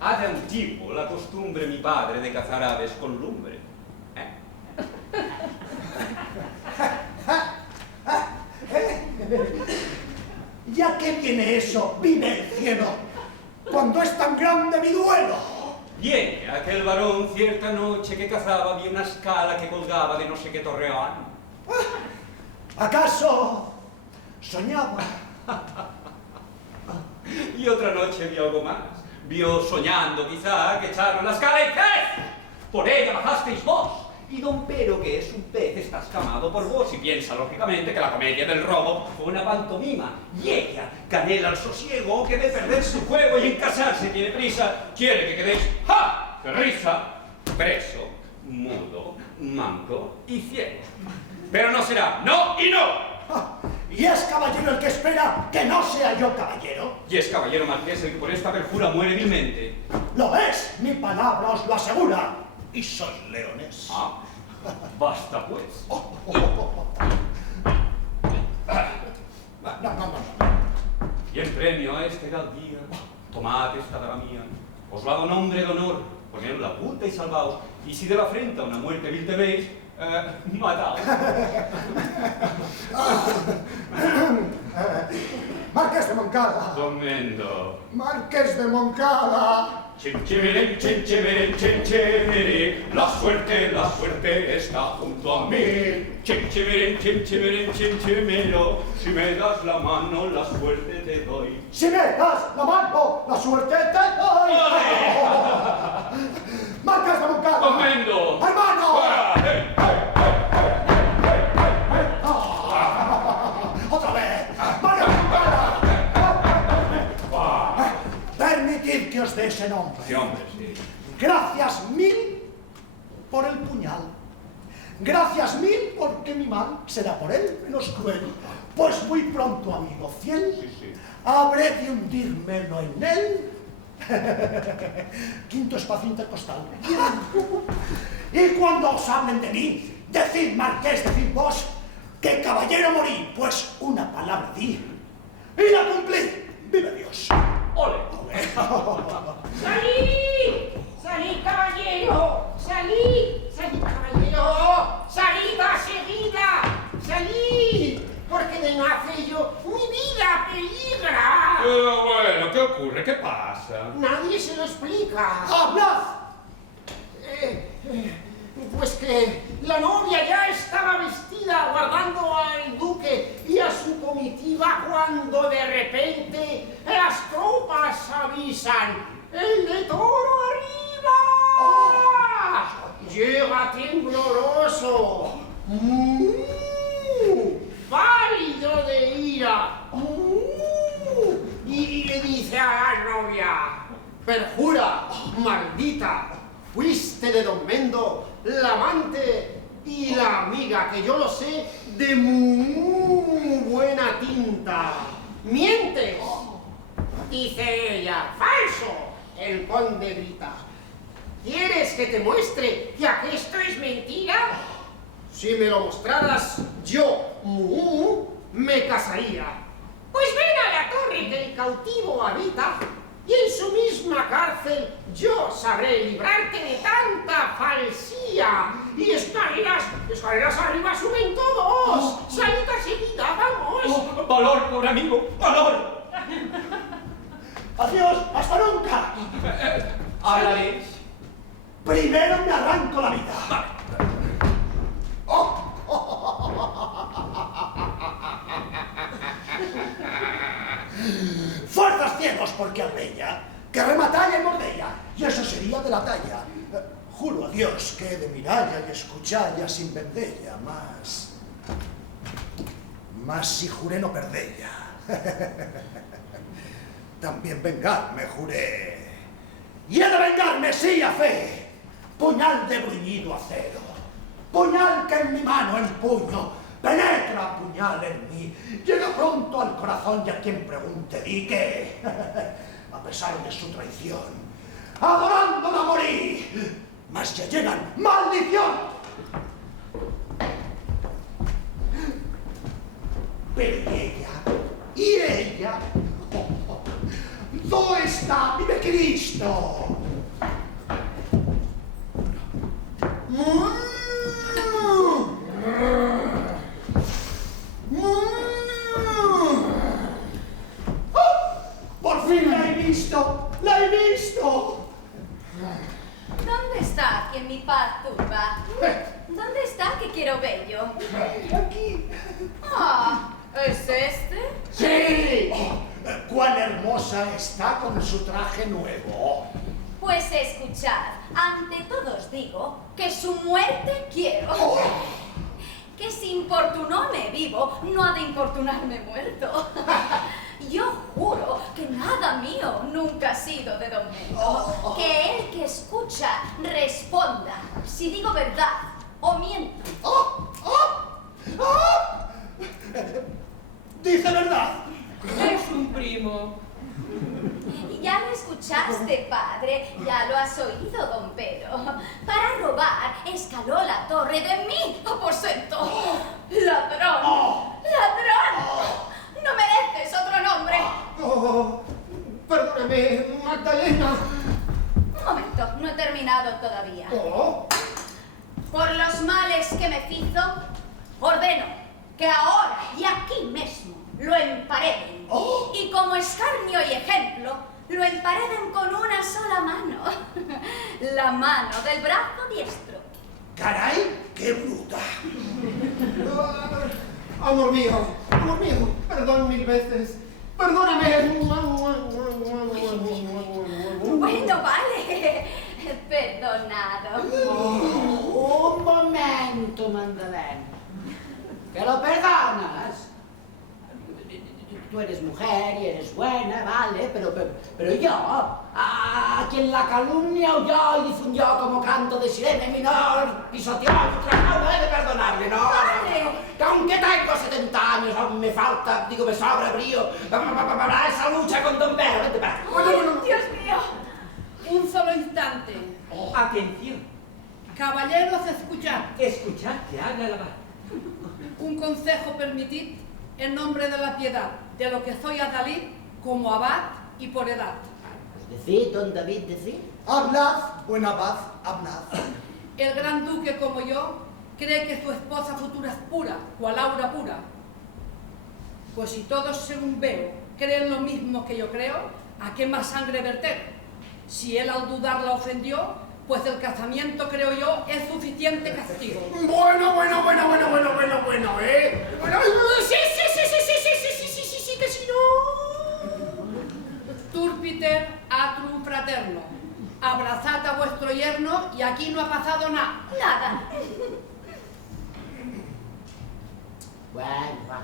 Ha de antiguo la costumbre mi padre de cazar aves con lumbre. ¿Ya qué viene eso? ¡Vive el cielo! Cuando es tan grande mi duelo. Viene aquel varón cierta noche que cazaba, vi una escala que colgaba de no sé qué torreón. ¿Acaso soñaba? Y otra noche vio algo más. Vio soñando quizá que echaron la escala y ¡pez! Por ella bajasteis vos. Y don Pero, que es un pez, está escamado por vos y piensa lógicamente que la comedia del robo fue una pantomima. Y ella, canela al sosiego, que de perder su juego y en casarse tiene prisa, quiere que quedéis ¡ja! ¡Qué risa! Preso, mudo, manco y ciego. Pero no será no y no. ¿Y es caballero el que espera que no sea yo caballero? Y es caballero marqués el que por esta perjura muere vilmente. ¿Lo es? Mi palabra os lo asegura. Y sois leones. Ah, basta pues. No. Y en premio a este tal día, tomad esta daga mía, os la do nombre de honor, poned la puta y salvaos, y si de la frente a una muerte vil teméis, mataos. Marqués de Moncada. Tremendo. Marqués de Moncada. Chinchimirin, chinchimirin, chinchimirin, la suerte está junto a mí. Chinchimirin, chinchimirin, chinchimiro, si me das la mano, la suerte te doy. Si me das la mano, la suerte te doy. Marqués de Moncada. Tremendo. ¡Hermano! ¡Fuera! ¡Hey, hey! ¡Otra vez! ¡Marqués de Moncada! Permitid que os dé ese nombre. Sí, hombre, sí. Gracias mil por el puñal. Gracias mil porque mi mal será por él menos cruel. Pues muy pronto, amigo fiel, Sí. habré de hundírmelo en él. Quinto espacio intercostal. Y cuando os hablen de mí, decid, marqués, decid vos, que caballero morí, pues una palabra di y la cumplí. ¡Vive Dios! ¡Ole! ¡Salí! ¡Salí, caballero! ¡Salí! ¡Salí, caballero! ¡Salí, seguida! ¡Salí! Porque de no hacerlo, mi vida peligra. Pero bueno, ¿qué ocurre? ¿Qué pasa? Nadie se lo explica. ¡Hablad! Pues que la novia ya estaba vestida aguardando al duque y a su comitiva cuando de repente las tropas avisan: ¡el de Toro arriba! Llega tembloroso, pálido de ira, y le dice a la novia: perjura, maldita, fuiste de don Mendo la amante y la amiga, que yo lo sé de muy buena tinta. ¡Mientes! Dice ella. ¡Falso! El conde grita: ¿quieres que te muestre que esto es mentira? Si me lo mostraras, yo, me casaría. Pues ven a la torre que el cautivo habita, y en su misma cárcel yo sabré librarte de tanta falsía. Y escaleras arriba suben todos. Salta seguida, vamos. Valor, pobre amigo, valor. Adiós, hasta nunca. Hablaré. Primero me arranco la vida. Fuerzas ciegos porque Arbella, que rematalla y mordella, y eso sería de la talla. Juro a Dios que he de miralla y escuchalla sin vendella, más si juré no perdella. También vengarme juré, y he de vengarme sí a fe. Puñal de bruñido acero, puñal que en mi mano empuño, penetra puñal en mí, llega pronto al corazón y a quien pregunte di que, a pesar de su traición, adorándola morí, mas ya llegan, ¡maldición! Pero y ella, ¿dónde está, vive Cristo? ¡Por fin la he visto! ¡La he visto! ¿Dónde está quien mi paz turba? ¿Dónde está que quiero bello? Aquí. Ah, ¿es este? ¡Sí! ¡Cuán hermosa está con su traje nuevo! Pues escuchad, ante todo os digo que su muerte quiero. Que si importunóme vivo, no ha de importunarme muerto. Yo juro que nada mío nunca ha sido de don Mendo. Que el que escucha responda si digo verdad o miento. ¡Dice verdad! Es un primo. Ya lo escuchaste, padre, ya lo has oído, don Pedro. Para robar, escaló la torre de mi aposento. ¡Ladrón! ¡Ladrón! ¡No mereces otro nombre! Oh, perdóname, Magdalena. Un momento, no he terminado todavía. Oh, Por los males que me hizo, ordeno que ahora y aquí mismo lo empareden. Y como escarnio y ejemplo, lo empareden con una sola mano. La mano del brazo diestro. ¡Caray, qué bruta! amor mío, perdón 1000 veces. Perdóname. Bueno, vale. Perdonado. Un momento, Magdalena. ¿Que lo perdonas? Tú eres mujer y eres buena, vale, pero yo, a quien la calumnia oyó y difundió como canto de sirena menor, pisoteó, no he de perdonarle, no. Vale. Que aunque tengo 70 años, aún me falta, me sobra brío para esa lucha con Don Pedro. Vente para acá. Dios mío. Un solo instante. Atención, Caballeros, escuchad. escuchad que habla la barra. Un consejo permitid en nombre de la piedad, de lo que soy adalid como abad y por edad. Pues decid, don David, decid. Hablad, buen abad, hablad. El gran duque como yo cree que su esposa futura es pura, cual aura pura. Pues si todos según veo creen lo mismo que yo creo, ¿a qué más sangre verter? Si él al dudar la ofendió, pues el casamiento, creo yo, es suficiente castigo. Bueno, Bueno, sí, que si no... Turpiter atrum fraterno. Abrazad a vuestro yerno y aquí no ha pasado nada. Nada. Bueno, va.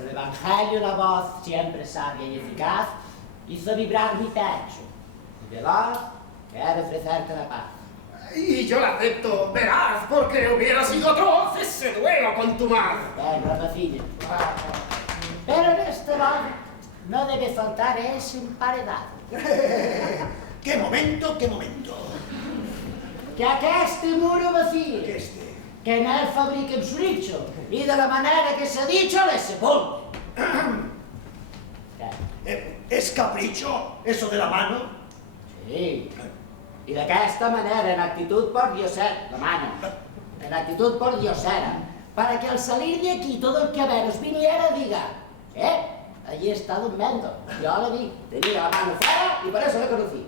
El Evangelio, la voz siempre sabia y eficaz, hizo vibrar mi pecho. Y veloz, quiero ofrecerte la paz. Y yo la acepto, verás, porque hubiera sido atroz ese duelo con tu madre. Bueno, Rafine. Pero en este boda no debe faltar ese emparedado. ¡Qué momento, qué momento! Que aquest muro vacío, Que este... que en él fabriquen su nicho, y de la manera que se ha dicho, le sepulcre. ¿Es capricho eso de la mano? Sí. I d'aquesta manera, en actitud por diosera, la mano, en actitud por diosera, para que al salir de aquí todo el que a veros viniera diga, allí está Don Mendo. Yo lo vi, tenía la mano fuera y por eso le conocí.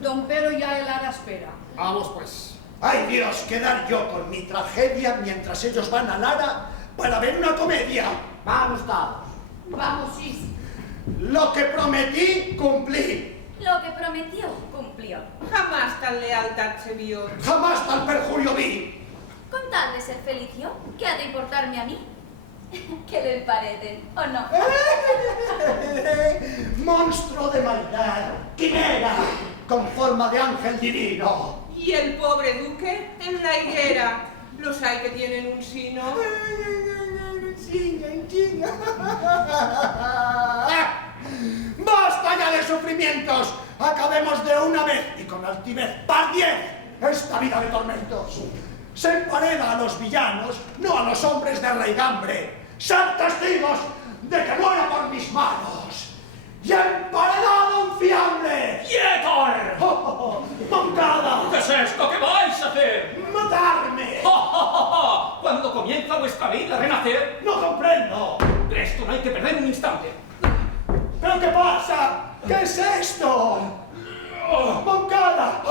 Don Pero ya el ara espera. Vamos pues. ¡Ay Dios, quedar yo con mi tragedia mientras ellos van a Lara para ver una comedia! Vamos todos. Vamos, sí. Lo que prometí, cumplí. Lo que prometió, cumplió. Jamás tal lealtad se vio. Jamás tal perjurio vi. Con tal de ser feliz yo, ¿qué ha de importarme a mí? Que le parecen, ¿o no? Monstruo de maldad, quimera, con forma de ángel divino. Y el pobre duque en la higuera. Los hay que tienen un sino. ¡Basta ya de sufrimientos! Acabemos de una vez y con altivez par 10 esta vida de tormentos. Se empareda a los villanos, no a los hombres de raigambre. ¡Ser testigos de que muera por mis manos! ¡Y emparedado un fiambre! ¡Quieto! ¡Moncada! ¿Qué es esto? ¿Qué vais a hacer? ¡Matarme! ¿Cuándo comienza vuestra vida a renacer? ¡No comprendo! De esto no hay que perder un instante. ¿Pero qué pasa? ¿Qué es esto? ¡Moncada!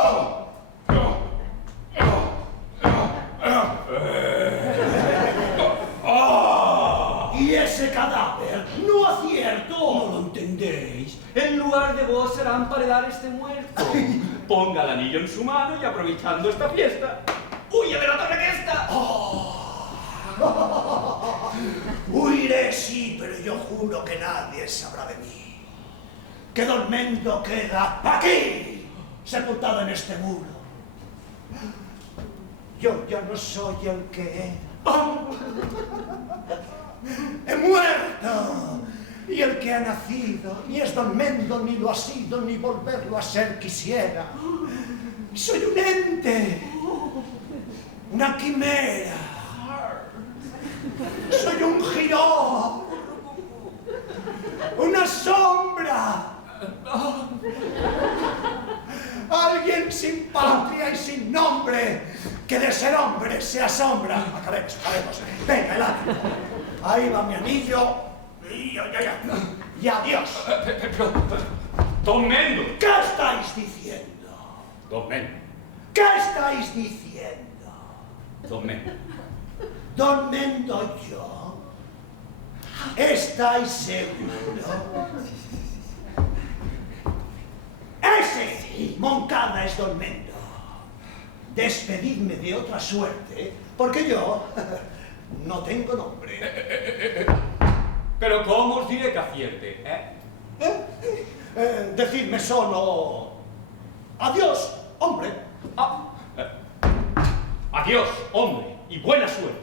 ¿Y ese cadáver? ¡No acierto! ¿No lo entendéis? En lugar de vos será emparedar este muerto. Ponga el anillo en su mano y aprovechando esta fiesta, huye de la torre que está. Huiré, sí, pero yo juro que nadie sabrá de mí. Que Don Mendo queda aquí, sepultado en este muro. Yo ya no soy el que era. ¡He muerto! Y el que ha nacido ni es Don Mendo, ni lo ha sido, ni volverlo a ser quisiera. Soy un ente, una quimera. Soy un jirón, una sombra. Alguien sin patria y sin nombre, que de ser hombre se asombra. Acabemos. Venga, el ánimo. Ahí va mi anillo. Y adiós. Pero, Don Mendo. ¿Qué estáis diciendo? Don Mendo. ¿Qué estáis diciendo? Don Mendo. Don Mendo, yo. ¿Estáis seguro? ¡Ese! Moncada es Don Mendo. Despedidme de otra suerte, porque yo no tengo nombre. Pero ¿cómo os diré que acierte, Decidme solo... Adiós, hombre. Adiós, hombre, y buena suerte.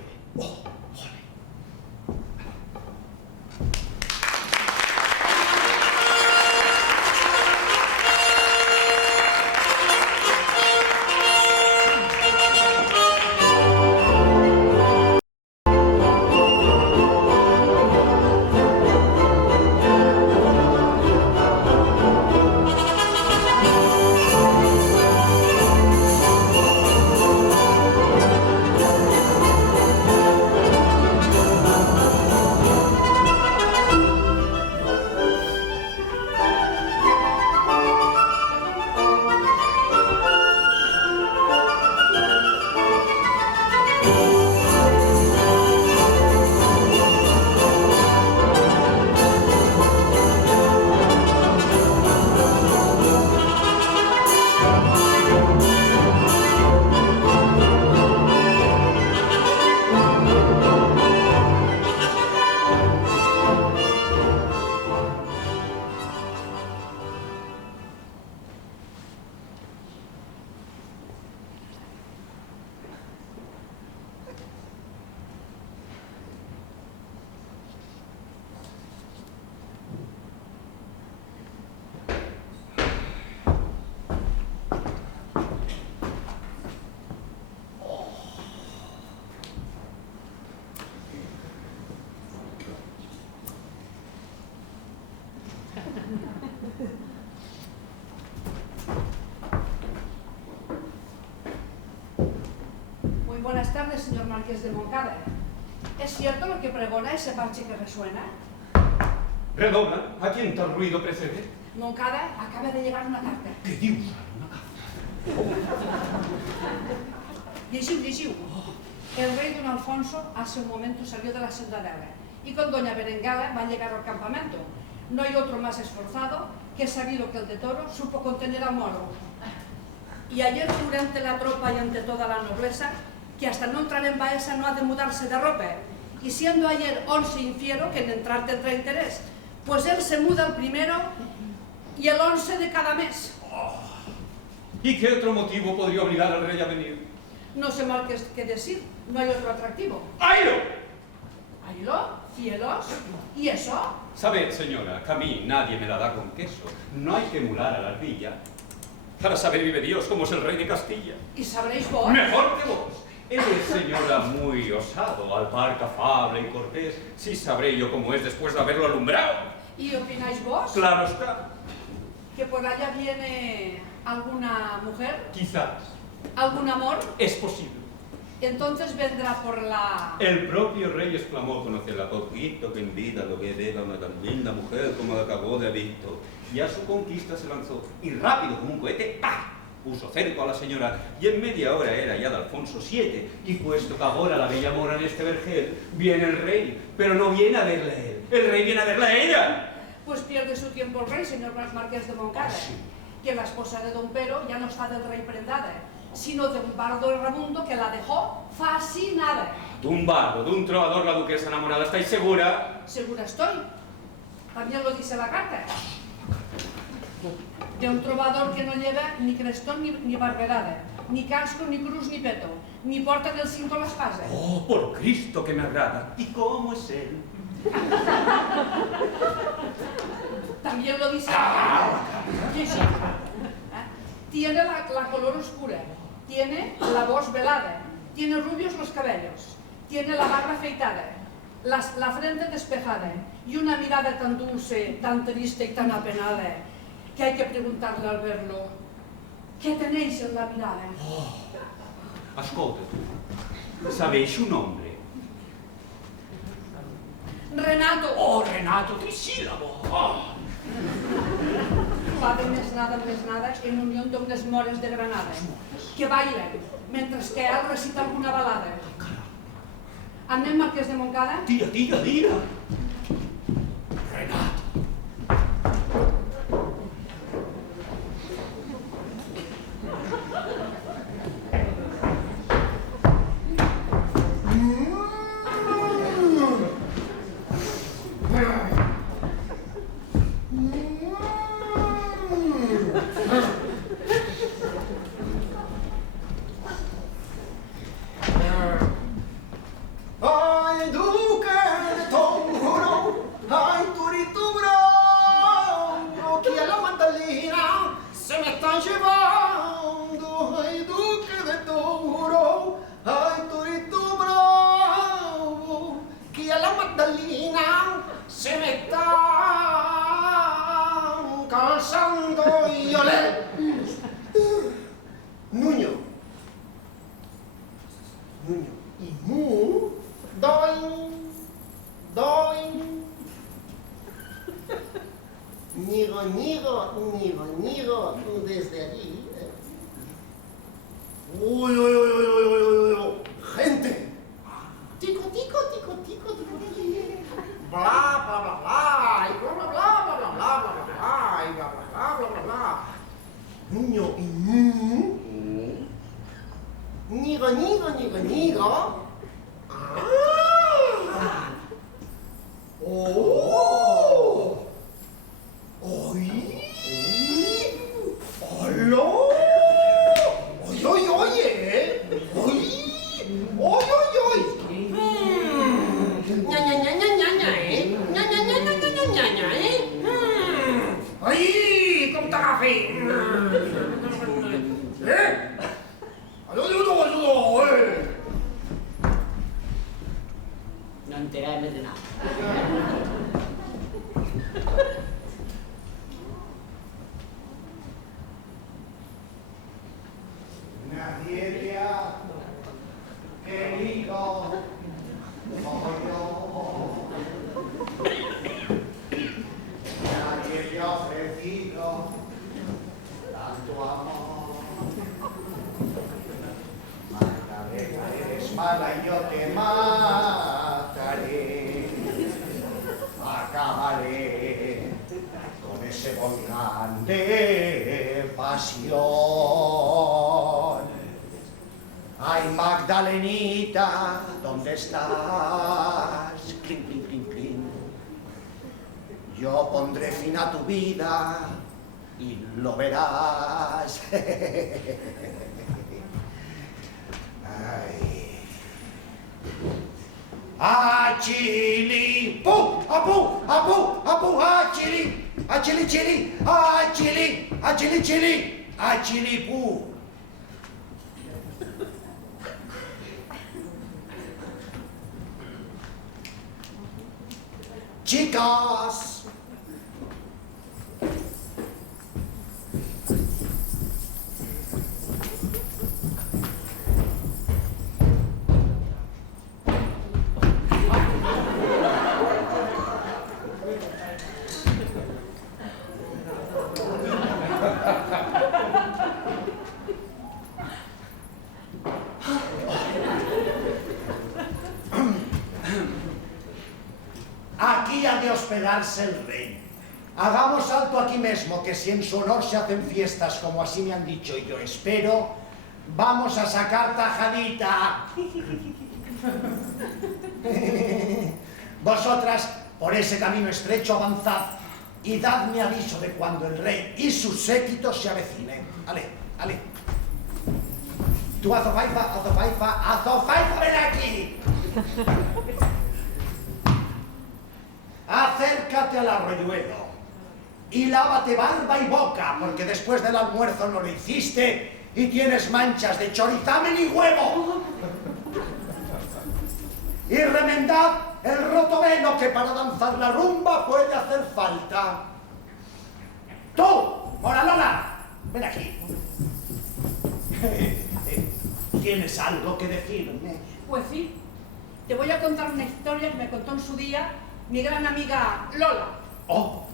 Buenas tardes, señor Marqués de Moncada. ¿Es cierto lo que pregona ese parche que resuena? Perdona, ¿a quién tal ruido precede? Moncada, acaba de llegar una carta. ¿Qué dius? Una carta. Llegiu. El rey don Alfonso hace un momento salió de la ciudadela y con doña Berengala va a llegar al campamento. No hay otro más esforzado que sabido que el de Toro supo contener al moro. Y ayer juré ante la tropa y ante toda la nobleza que hasta no entrar en Baeza no ha de mudarse de ropa. Y siendo ayer 11 infiero que en entrar tendrá interés, pues él se muda el primero y el 11 de cada mes. ¿Y qué otro motivo podría obligar al rey a venir? No sé mal qué decir, no hay otro atractivo. ¡Airo! ¿Airo? ¿Cielos? ¿Y eso? Sabed, señora, que a mí nadie me la da con queso. No hay que emular a la ardilla. Para saber vive Dios cómo es el rey de Castilla. ¿Y sabréis vos? Mejor que vos. Él es, señora, muy osado, al par afable y cortés. Sí sabré yo cómo es después de haberlo alumbrado. ¿Y opináis vos? Claro está. ¿Que por allá viene alguna mujer? Quizás. ¿Algún amor? Es posible. Entonces vendrá por la... El propio rey exclamó conocerla poquito que en vida lo que era una tan linda mujer como la acabó de haber visto. Y a su conquista se lanzó y rápido como un cohete, ¡pah!, puso cerco a la señora y en media hora era ya de Alfonso VII. Y puesto que ahora la bella mora en este vergel, viene el rey, pero no viene a verla a él, el rey viene a verla a ella. Pues pierde su tiempo el rey, señor Marqués de Moncada, Sí. que la esposa de don Pero ya no está del rey prendada, sino de un bardo errabundo que la dejó fascinada. De un bardo, de un trovador, la duquesa enamorada, ¿estáis segura? Segura estoy. También lo dice la carta. De un trovador que no lleva ni crestón ni barberada, ni casco, ni cruz, ni peto, ni porta del cinto la espasa. Oh, por Cristo que me agrada. ¿Y cómo es él? También lo dice la carta. Sí, sí. Tiene la color oscura, tiene la voz velada, tiene rubios los cabellos, tiene la barba afeitada, la frente despejada y una mirada tan dulce, tan triste y tan apenada que hay que preguntarle al verlo, ¿qué tenéis en la mirada? Ascolta, ¿sabéis su nombre? Renato. Oh, Renato, trisílabo. Oh. Fa de més nada, en unión d'unes mores de Granada, que bailen, mentre que ell recita alguna balada. Anem, Marquès de Moncada? Tira. Renato. Ay, duque de Toro, ay, turito bravo, que a la Magdalena se me están llevando. Ay, duque de Toro, ay, turito bravo, que a la Magdalena se me están cansando. Y olé, Nuño, y mu, doing, niego, desde allí. Uy, gente. Tico, bla, bla, bla, bla, y bla, bla, bla, bla, bla, bla, bla, bla, y bla, bla, bla, bla, bla, bla. Nuño y mu, niego. Ah. Oh. Oy. Hola. Oye. Oy. Ña, ay, com t'agafi. Ayudo, No enterarme de nada. Nadie le ha que ese volcán de pasión. Ay, Magdalenita, ¿dónde estás? Clink, clink, clink, clink. Yo pondré fin a tu vida y lo verás. Ay. Achili, pu, apu, apu, apu, achili, achili, chili, achili, achili, chili, achili, pu. Chicas. Aquí ha de hospedarse el rey. Hagamos alto aquí mismo, que si en su honor se hacen fiestas, como así me han dicho y yo espero, vamos a sacar tajadita. Vosotras, por ese camino estrecho avanzad y dadme aviso de cuando el rey y sus séquitos se avecinen. Ale, ale. Tú, Azofaifa, Azofaifa, Azofaifa, ven aquí. Acércate al arroyuelo y lávate barba y boca, porque después del almuerzo no lo hiciste y tienes manchas de chorizamen y huevo. Y remendad el roto velo, que para danzar la rumba puede hacer falta. Tú, Moralola, ven aquí. ¿Tienes algo que decirme? Pues sí, te voy a contar una historia que me contó en su día mi gran amiga Lola. Oh.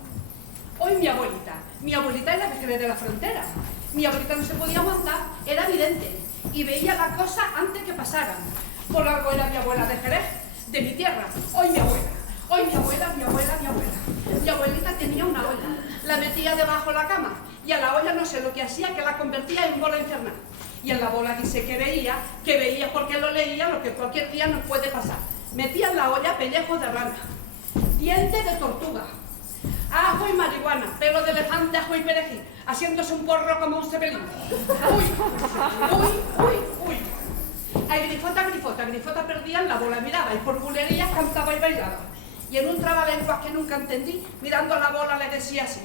Hoy mi abuelita era de Jerez de la Frontera. Mi abuelita no se podía aguantar, era vidente, y veía la cosa antes que pasaran. Por algo era mi abuela de Jerez, de mi tierra. Hoy mi abuela. Mi abuelita tenía una olla, la metía debajo de la cama, y a la olla no sé lo que hacía, que la convertía en bola infernal. Y en la bola dice que veía porque lo leía, lo que cualquier día nos puede pasar. Metía en la olla pellejo de rana, dientes de tortuga, ajo y marihuana, pelo de elefante, ajo y perejil, haciéndose un porro como un cepelín. Uy. Ay, grifota perdía en la bola, miraba y por bulerías cantaba y bailaba. Y en un trabalenguas que nunca entendí, mirando a la bola le decía así: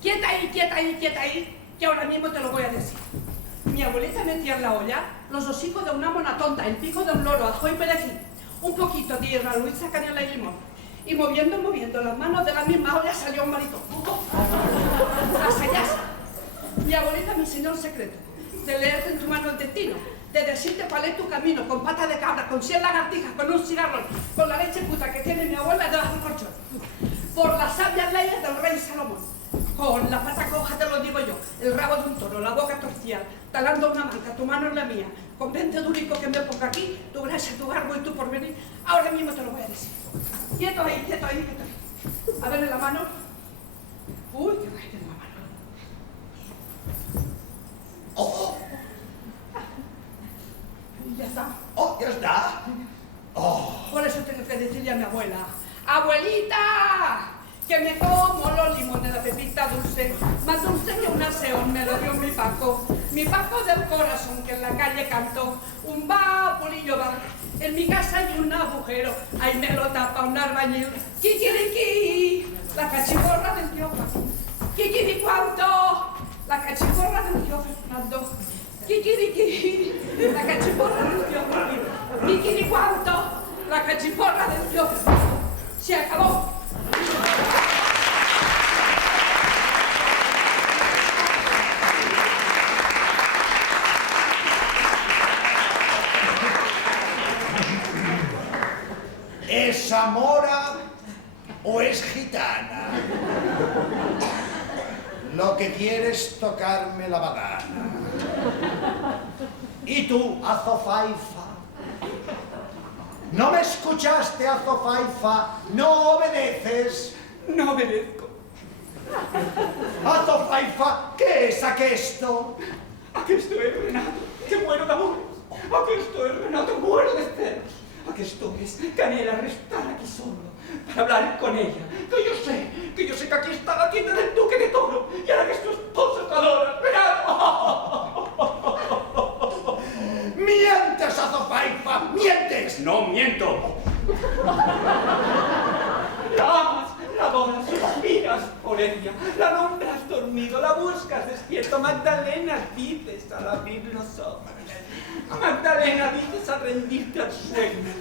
quieta ahí, que ahora mismo te lo voy a decir. Mi abuelita metía en la olla los hocicos de una mona tonta, el pico de un loro, ajo y perejil, un poquito de hierba, Luisa, canela y limón. Y moviendo las manos de la misma olla salió un maritón. Mi abuelita me enseñó el secreto de leerte en tu mano el destino, de decirte cuál es tu camino, con pata de cabra, con 100 lagartijas, con un cigarrón, con la leche puta que tiene mi abuela debajo del colchón. Por las sabias leyes del rey Salomón. Con la pata coja te lo digo yo, el rabo de un toro, la boca torcida, talando una manca, tu mano en la mía, con 20 duricos que me ponga aquí, tu gracia, tu garbo y tu porvenir, ahora mismo te lo voy a decir. Quieto ahí. A ver en la mano. Uy, qué baile en la mano. Oh. Ya está. Oh, ya está. Oh. Por eso tengo que decirle a mi abuela: ¡abuelita! Que me como los limones, la pepita dulce, más dulce que un aseón, me lo dio mi Paco del corazón, que en la calle cantó un pulillo va. En mi casa hay un agujero, ahí me lo tapa un albañil. ¡Kikiriki! La cachiporra del tío Paco. ¡Kikiri cuánto! La cachiporra del tío Fernando. ¡Kikiriki! La cachiporra del tío Paco. ¡Kikiri cuánto! La cachiporra del tío Fernando. ¡Se acabó! ¿Es mora o es gitana? Lo que quiere es tocarme la bagana. ¿Y tú, Azofaifa? ¿No me escuchaste, Azofaifa? ¿No obedeces? No obedezco. Azofaifa, ¿qué es aquesto? Aquesto es Renato, que muero de amores. Aquesto es Renato, muero de celos. Aquesto es Canela restar aquí solo para hablar con ella. Que yo sé que aquí está la tienda del Duque de Toro y ahora que es tu esposa te adora. ¡Renato! ¡Mientes, Azofaifa! ¡Mientes! No miento. La amas, la adoras, suspiras por ella, la nombras dormido, la buscas despierto. Magdalena, dices al abrir los ojos. Magdalena, dices al rendirte al sueño.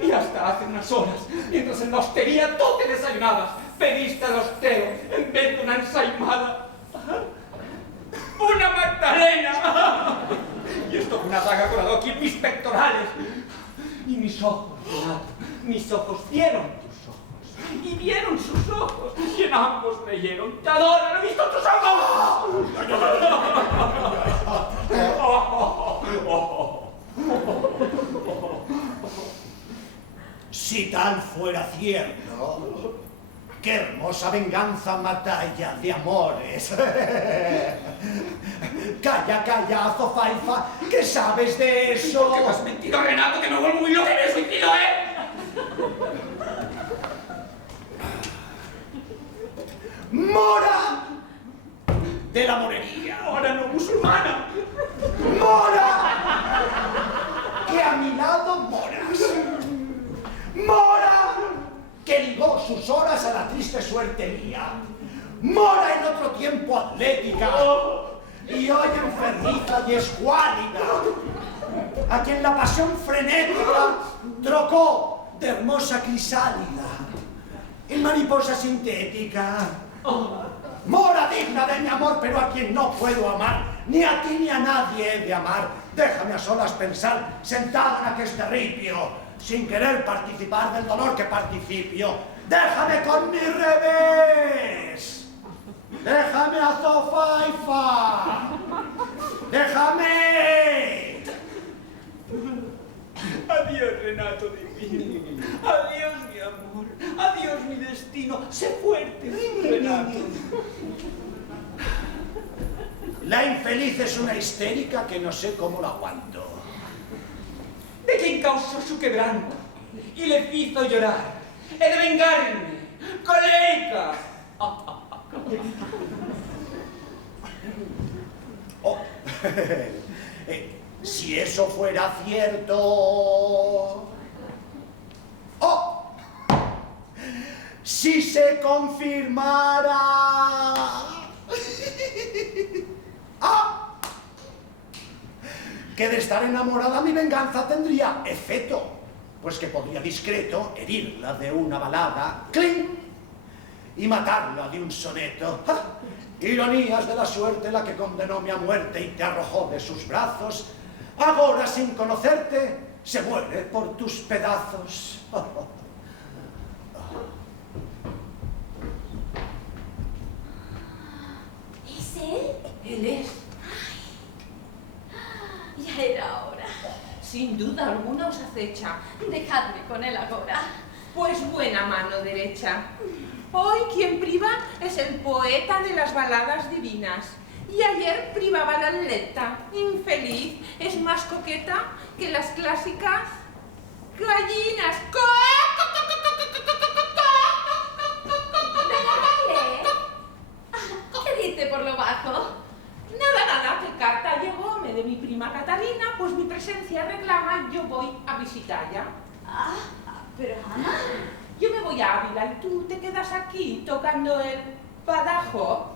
Y hasta hace unas horas, mientras en la hostería tú te desayunabas, pediste al hostero en vez de una ensaimada. ¡Una Magdalena! Y esto fue una daga colado aquí en mis pectorales. Y mis ojos, Renato, mis ojos vieron tus ojos. Y vieron sus ojos. Y en ambos leyeron, te adoro, he visto tus ojos. Si tal fuera cierto, qué hermosa venganza batalla de amores. Calla, calla, Azofaifa, ¿qué sabes de eso? ¿Qué me has mentido, Renato, que me vuelvo muy loco y me suicido, ¡Mora! De la morería. Ahora no musulmana. ¡Mora! Que a mi lado moras. ¡Mora! Que ligó sus horas a la triste suerte mía. Mora en otro tiempo atlética. Y hoy enfermiza y escuálida. A quien la pasión frenética trocó de hermosa crisálida en mariposa sintética. Mora digna de mi amor, pero a quien no puedo amar, ni a ti ni a nadie he de amar. Déjame a solas pensar, sentada en aquel ripio, sin querer participar del dolor que participio. Déjame con mi revés. Déjame, Azofaifa. Déjame. Adiós, Renato divino. Adiós, mi amor. Adiós, mi destino. Sé fuerte, Renato. La infeliz es una histérica que no sé cómo la aguanto. De quien causó su quebranto y le hizo llorar. He de vengarme. Colérica. Oh. Si eso fuera cierto... ¡Oh! Si se confirmara... ¡Ah! Que de estar enamorada mi venganza tendría efecto, pues que podría discreto herirla de una balada, ¡cling!, y matarla de un soneto. ¡Ah! Ironías de la suerte, la que condenóme a muerte y te arrojó de sus brazos, ahora sin conocerte se muere por tus pedazos. ¿Es él? Él es, Ya era hora. sin duda alguna, os acecha. Dejadme con él ahora. Pues buena mano derecha. Hoy quien priva es el poeta de las baladas divinas. Y ayer privaba la atleta, infeliz, es más coqueta que las clásicas gallinas. ¿Qué dice por lo bajo? Nada, que carta llegóme de mi prima Catalina, pues mi presencia reclama, yo voy a visitarla. Ah, pero Ana... Yo me voy a Ávila y tú te quedas aquí tocando el badajo.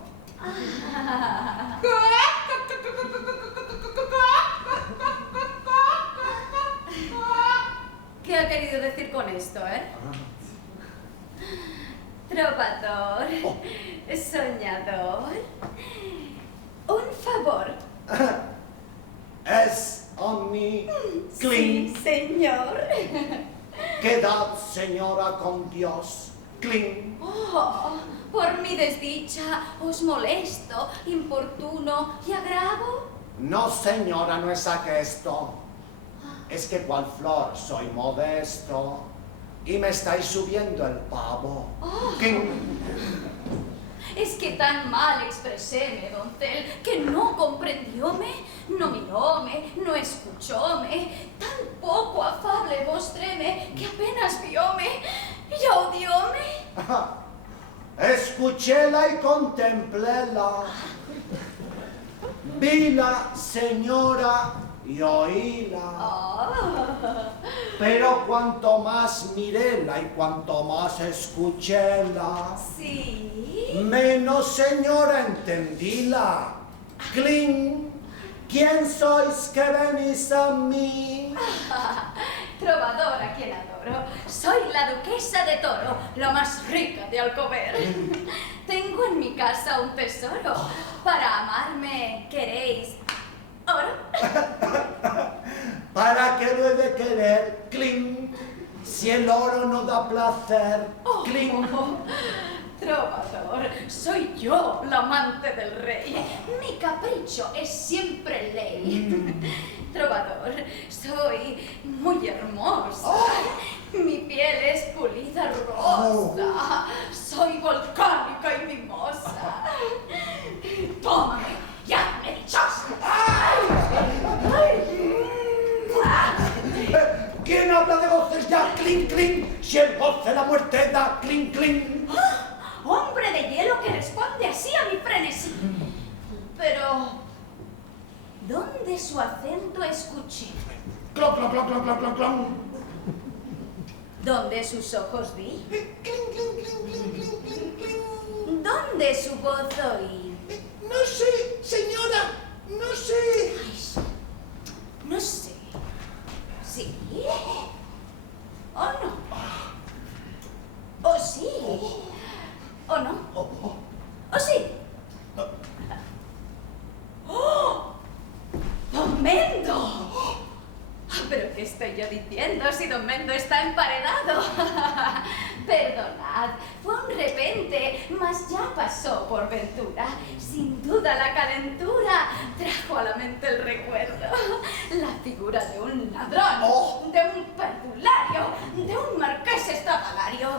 ¿Qué ha querido decir con esto, Trovador, soñador, un favor. Es a mí, cling. Sí, señor. Quedad, señora, con Dios, cling. Oh, por mi desdicha os molesto, importuno y agravo. No, señora, no es aquesto. Es que cual flor soy modesto y me estáis subiendo el pavo. Oh. Cling. es que tan mal expreséme, doncel, que no comprendióme, no miróme, no escuchóme, tan poco afable mostréme, que apenas vióme y odióme. Escuchéla y contempléla. Vila, señora, y oíla. Ah. Pero cuanto más miréla y cuanto más escuchéla, Sí. menos, señora, entendíla. Cling, ¿quién sois que venís a mí? Trovador a quien adoro. Soy la duquesa de Toro, la más rica de Alcover. Tengo en mi casa un tesoro. Para amarme, ¿queréis oro? ¿Para qué lo he de querer? Cling, si el oro no da placer. Cling. Trovador, soy yo la amante del rey. Mi capricho es siempre ley. Trovador, soy muy hermosa. Mi piel es pulida rosa. Soy volcánica y mimosa. Tómame, ya me dichosa. ¿Quién habla de goces ya? Cling, cling. Si el goce la muerte da, cling, cling. Hombre de hielo que responde así a mi frenesí. Pero, ¿dónde su acento escuché? Clon, clon, clon, clon, clon, clon, clon. ¿Dónde sus ojos vi? Cling, cling, cling, cling, cling, cling, cling. ¿Dónde su voz oí? No sé, señora, no sé. Ay, no sé. ¿Sí? ¿O no? ¿O sí? ¿O no? ¿O sí? ¡Oh! ¡Don Mendo! ¿Pero qué estoy yo diciendo si Don Mendo está emparedado? Perdonad, fue un repente, mas ya pasó por ventura. Sin duda la calentura trajo a la mente el recuerdo. La figura de un ladrón, de un perdulario, de un marqués estrafalario,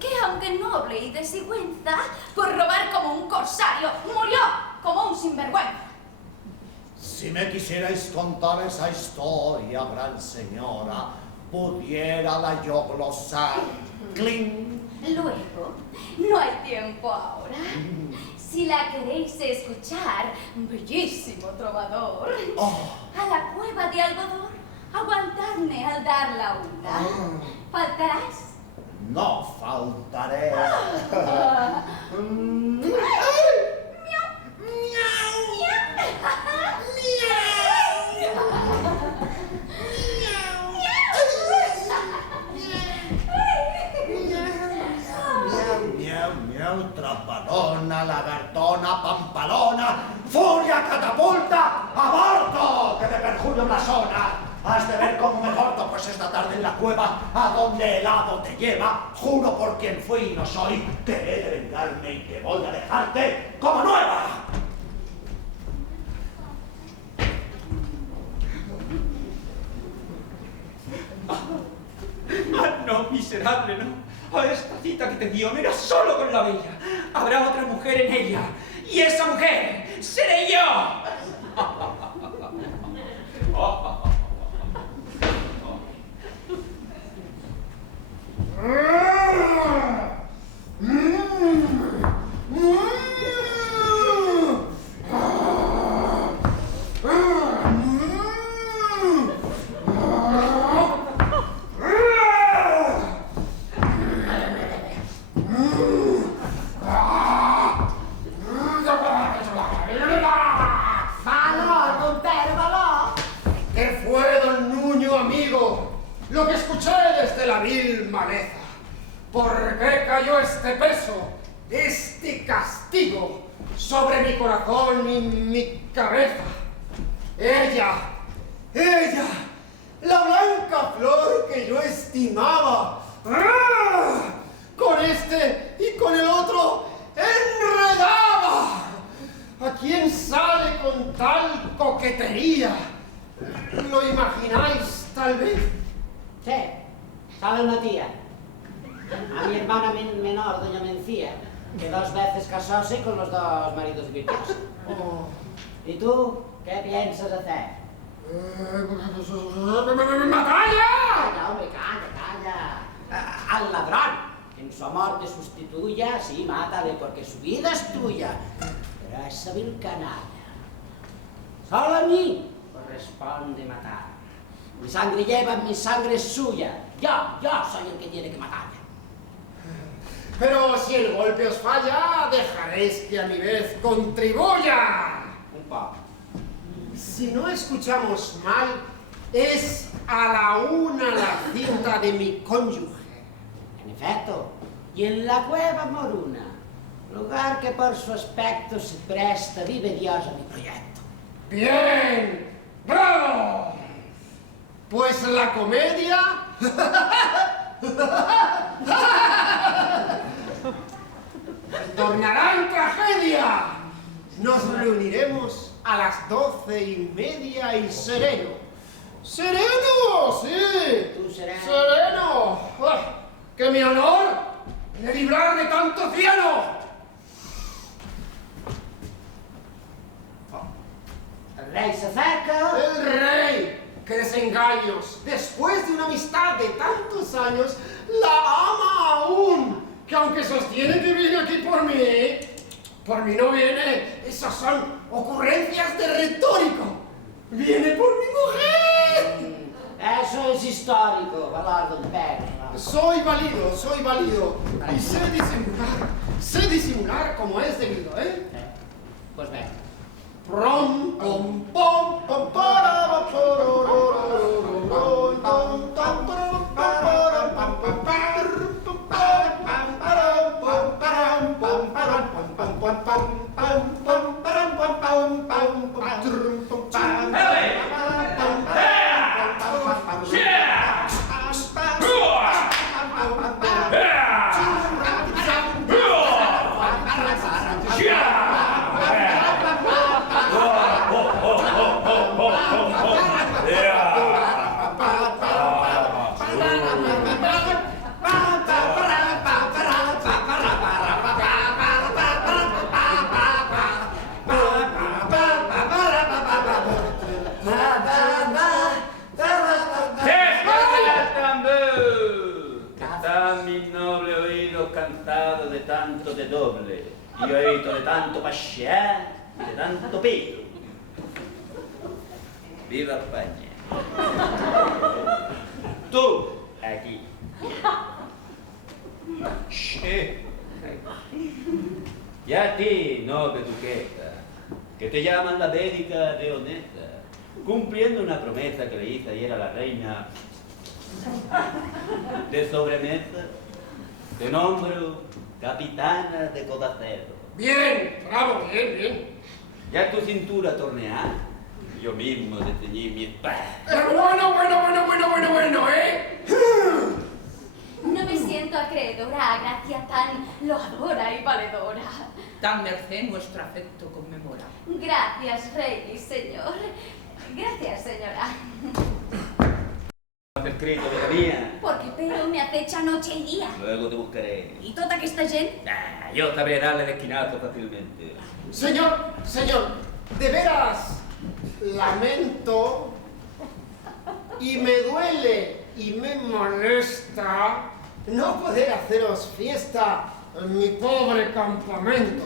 que aunque noble y de sigüenza, por robar como un corsario, murió como un sinvergüenza. Si me quisierais contar esa historia, gran señora, pudiérala yo glosar. Cling. Luego, no hay tiempo ahora. Si la queréis escuchar, bellísimo trovador, a la cueva de algodón, aguantadme al dar la una. ¿Faltarás? No faltaré. Miau, miau, trapalona, lagartona, pampalona, furia, catapulta, aborto, que de perjurio blasona. Has de ver cómo me corto, pues esta tarde en la cueva, a donde el hado te lleva, juro por quien fui y no soy, que he de vengarme y que voy a dejarte como nueva. Ah, no, miserable, no. A esta cita que te dio no era solo con la bella. Habrá otra mujer en ella. Y esa mujer seré yo. ¿Qué fue, don Nuño, amigo? Lo que escuché desde la vil maleza. ¿Por qué cayó este peso, este castigo sobre mi corazón y mi cabeza? Ella, la blanca flor que yo estimaba, con este y con el otro enredaba. ¿A quién sale con tal coquetería? ¿Lo imagináis, tal vez? Sí, sale una tía. A mi hermana menor, doña Mencía. que 2 veces casóse con los 2 maridos de Virtuoso. ¿Y tú qué piensas hacer? ¡Matalla! Calla, hombre, calla. Al ladrón. En su amor te sustituya, sí, mátale, porque su vida es tuya. Pero a esa vil canalla, solo a mí corresponde matar. Mi sangre lleva, mi sangre es suya. Yo soy el que tiene que matarla. Pero si el golpe os falla, dejaréis que a mi vez contribuya. Un poco. Si no escuchamos mal, es a la 1 la cita de mi cónyuge. En efecto, y en la cueva moruna, lugar que por su aspecto se presta, vive Dios a mi proyecto. ¡Bien! ¡Bravo! Pues la comedia tornará en tragedia. Nos reuniremos a las 12:30 y sereno. ¡Sereno! ¡Sí! ¿Tú sereno? ¡Sereno! ¡Ah! ¡Que mi honor de librar de tanto cielo! El rey se acerca. ¡El rey! ¡Qué desengaños! Después de una amistad de tantos años, la ama aún. Que aunque sostiene que viene aquí por mí no viene. Esas son ocurrencias de retórico. ¡Viene por mi mujer! Eso es histórico, valor del perro. Soy válido. Y sé disimular como es debido, ¿eh? Pues ven. Prom, pom, pom, pom, para, porororororororor, pom, pom, pom, param, pam, pam, pam, pam, param, pam, param, pam, param, pam, pam, pam, pam, pam, param, pam, pam, pam, pam, trum, pam, pam, pam, cansado de tanto de doble, y oído de tanto pasear y de tanto pito. ¡Viva España! Tú, aquí. Y a ti, noble duquesa, que te llaman la bélica de honesta, cumpliendo una promesa que le hice ayer a la reina de sobremesa, te nombro capitana de Codacero. Bien, bravo, bien. Ya tu cintura torneada, yo mismo te ceñí mi espada. Bueno, ¿eh? No me siento acreedora a gracia tan loadora y valedora. Tan merced nuestro afecto conmemora. Gracias, rey y señor. Gracias, señora. Has escrito de la mía. Porque pero me acecha noche y día. Luego te buscaré. ¿Y toda aquesta gent? Yo sabré darle de esquinazo fácilmente. Señor, de veras lamento y me duele y me molesta no poder haceros fiesta en mi pobre campamento.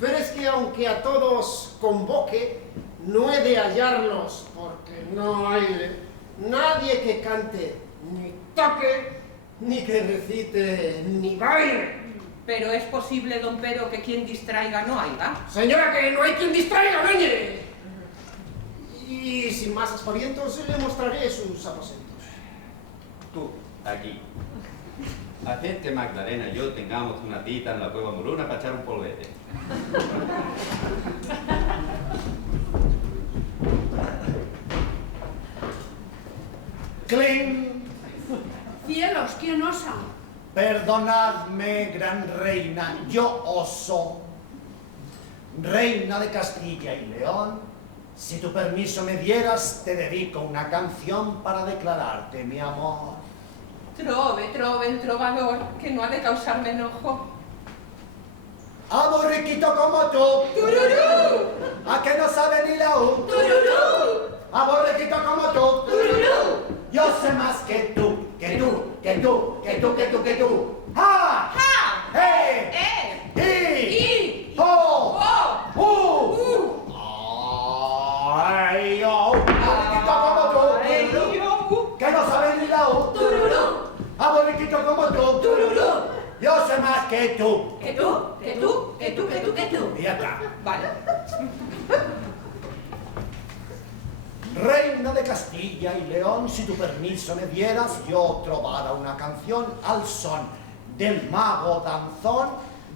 Pero es que aunque a todos convoque, no he de hallarlos porque no hay nadie que cante, ni toque, ni que recite, ni baile. Pero es posible, don Pero, que quien distraiga no haya. Señora, que no hay quien distraiga, veñe. Y sin más aspavientos le mostraré sus aposentos. Tú, aquí. Haced que Magdalena y yo tengamos una cita en la cueva moruna para echar un polvete. ¡Cling! Cielos, ¿quién osa? Perdonadme, gran reina, yo oso. Reina de Castilla y León, si tu permiso me dieras, te dedico una canción para declararte mi amor. Trove, trovador, que no ha de causarme enojo. a borriquito como tú. ¡Tururú! A que no sabe ni la U. ¡Tururú! A borriquito como tú. ¡Tururú! Yo sé más que tú, que tú, que tú, que tú, que tú, que tú. ¡Ja! ¡Ja! ¡Eh! ¡I! ¡Oh! ¡Oh! ¡Ay, oh! Borriquito como tú. ¡Ay, yo! Que no sabe ni la U. ¡Tururú! A borriquito como tú. ¡Tururú! Yo sé más que tú. Que tú, que tú, que tú, que tú, que tú. Y ya está. Vale. Reina de Castilla y León, si tu permiso me dieras, yo trovara una canción al son del mago danzón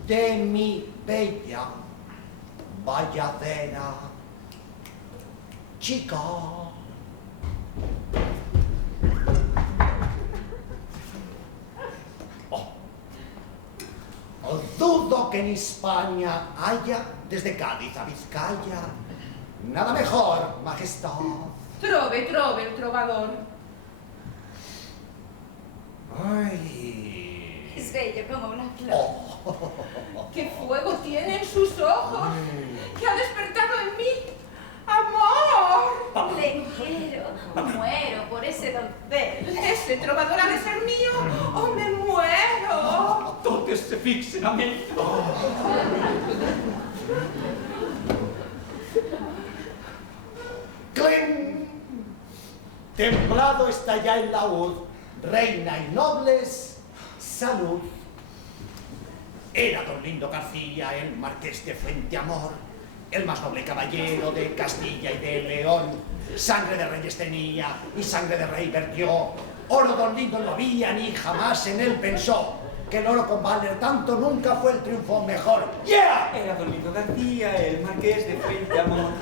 de mi bella valladera chica. Dudo que en España haya, desde Cádiz a Vizcaya, nada mejor, majestad. Trove, trove, el trovador. Ay. Es bello como una flor. Oh. ¡Qué fuego tiene en sus ojos! ¡Que ha despertado en mí! ¡Amor! Le quiero, muero por ese doncel. ¿Ese trovador ha de ser mío o me muero? Todos se fixen a mí. ¡Cling! Templado está ya el laúd, reina y nobles, salud. Era don Lindo García, el marqués de Fuenteamor, el más noble caballero de Castilla y de León. Sangre de reyes tenía y sangre de rey vertió. Oro don Lindo no había ni jamás en él pensó. Que el oro con valer tanto nunca fue el triunfo mejor. ¡Yeah! Era don Lindo García, el marqués de Fuenteamor,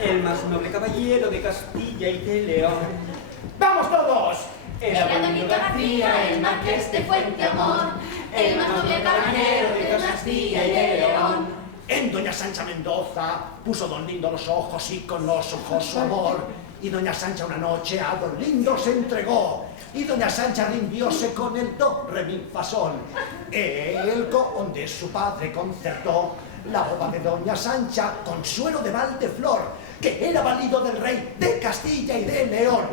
el más noble caballero de Castilla y de León. ¡Vamos todos! Era don Lindo García, el marqués de Fuenteamor, el más noble caballero de Castilla y de León. En doña Sancha Mendoza puso don Lindo los ojos y con los ojos su amor. Y doña Sancha una noche a don Lindo se entregó. Y doña Sancha rindióse con el do, re, mi, fa, sol. El donde su padre concertó la boda de doña Sancha, Consuelo de Valdeflor, que era valido del rey de Castilla y de León.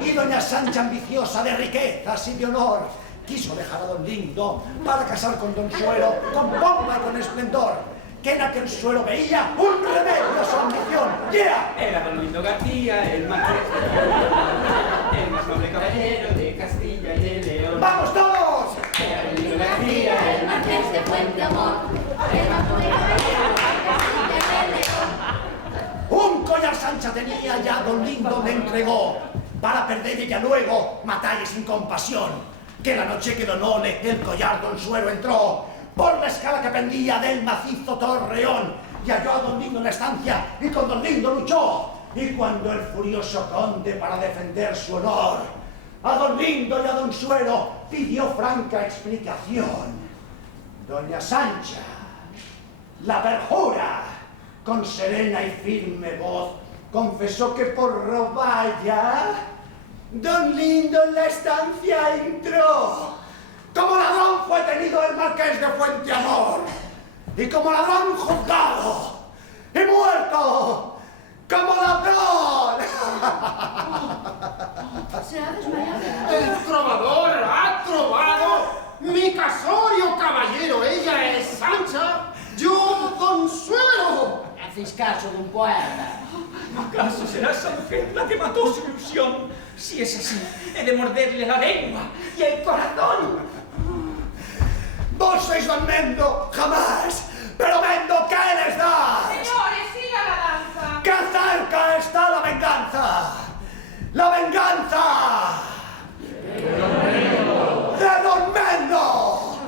Y doña Sancha, ambiciosa de riquezas y de honor, quiso dejar a don Lindo para casar con don Suero con pompa y con esplendor. Que en aquel suelo veía un remedio a su ambición. ¡Yeah! Era don Lindo García, el marqués de Fuenteamor, el más noble caballero de Castilla y de León. ¡Vamos todos! Era don Lindo García, García, el marqués de Fuenteamor, el más noble caballero de Castilla y de León. Un collar Sancha tenía, ya don Lindo me entregó, para perderle ya luego, matarle sin compasión. Que la noche que don Ole el collar don Suero entró, por la escala que pendía del macizo torreón, y halló a don Lindo en la estancia, y con don Lindo luchó. Y cuando el furioso conde, para defender su honor, a don Lindo y a don Suero pidió franca explicación, doña Sancha, la perjura, con serena y firme voz, confesó que por roballa, don Lindo en la estancia entró. Como ladrón fue tenido el marqués de Fuenteamor, y como ladrón juzgado, y muerto, como ladrón. Se ha desmayado. El trovador ha trovado mi casorio caballero. Ella es Sancha, yo don Suero. Haces caso de un poeta. ¿Acaso será esa mujer la que mató su ilusión? Si es así, he de morderle la lengua y el corazón. Vos sois don Mendo, jamás, pero Mendo, ¿qué les das? Señores, siga la danza. ¡Que cerca está la venganza! ¡La venganza! ¡De don Mendo!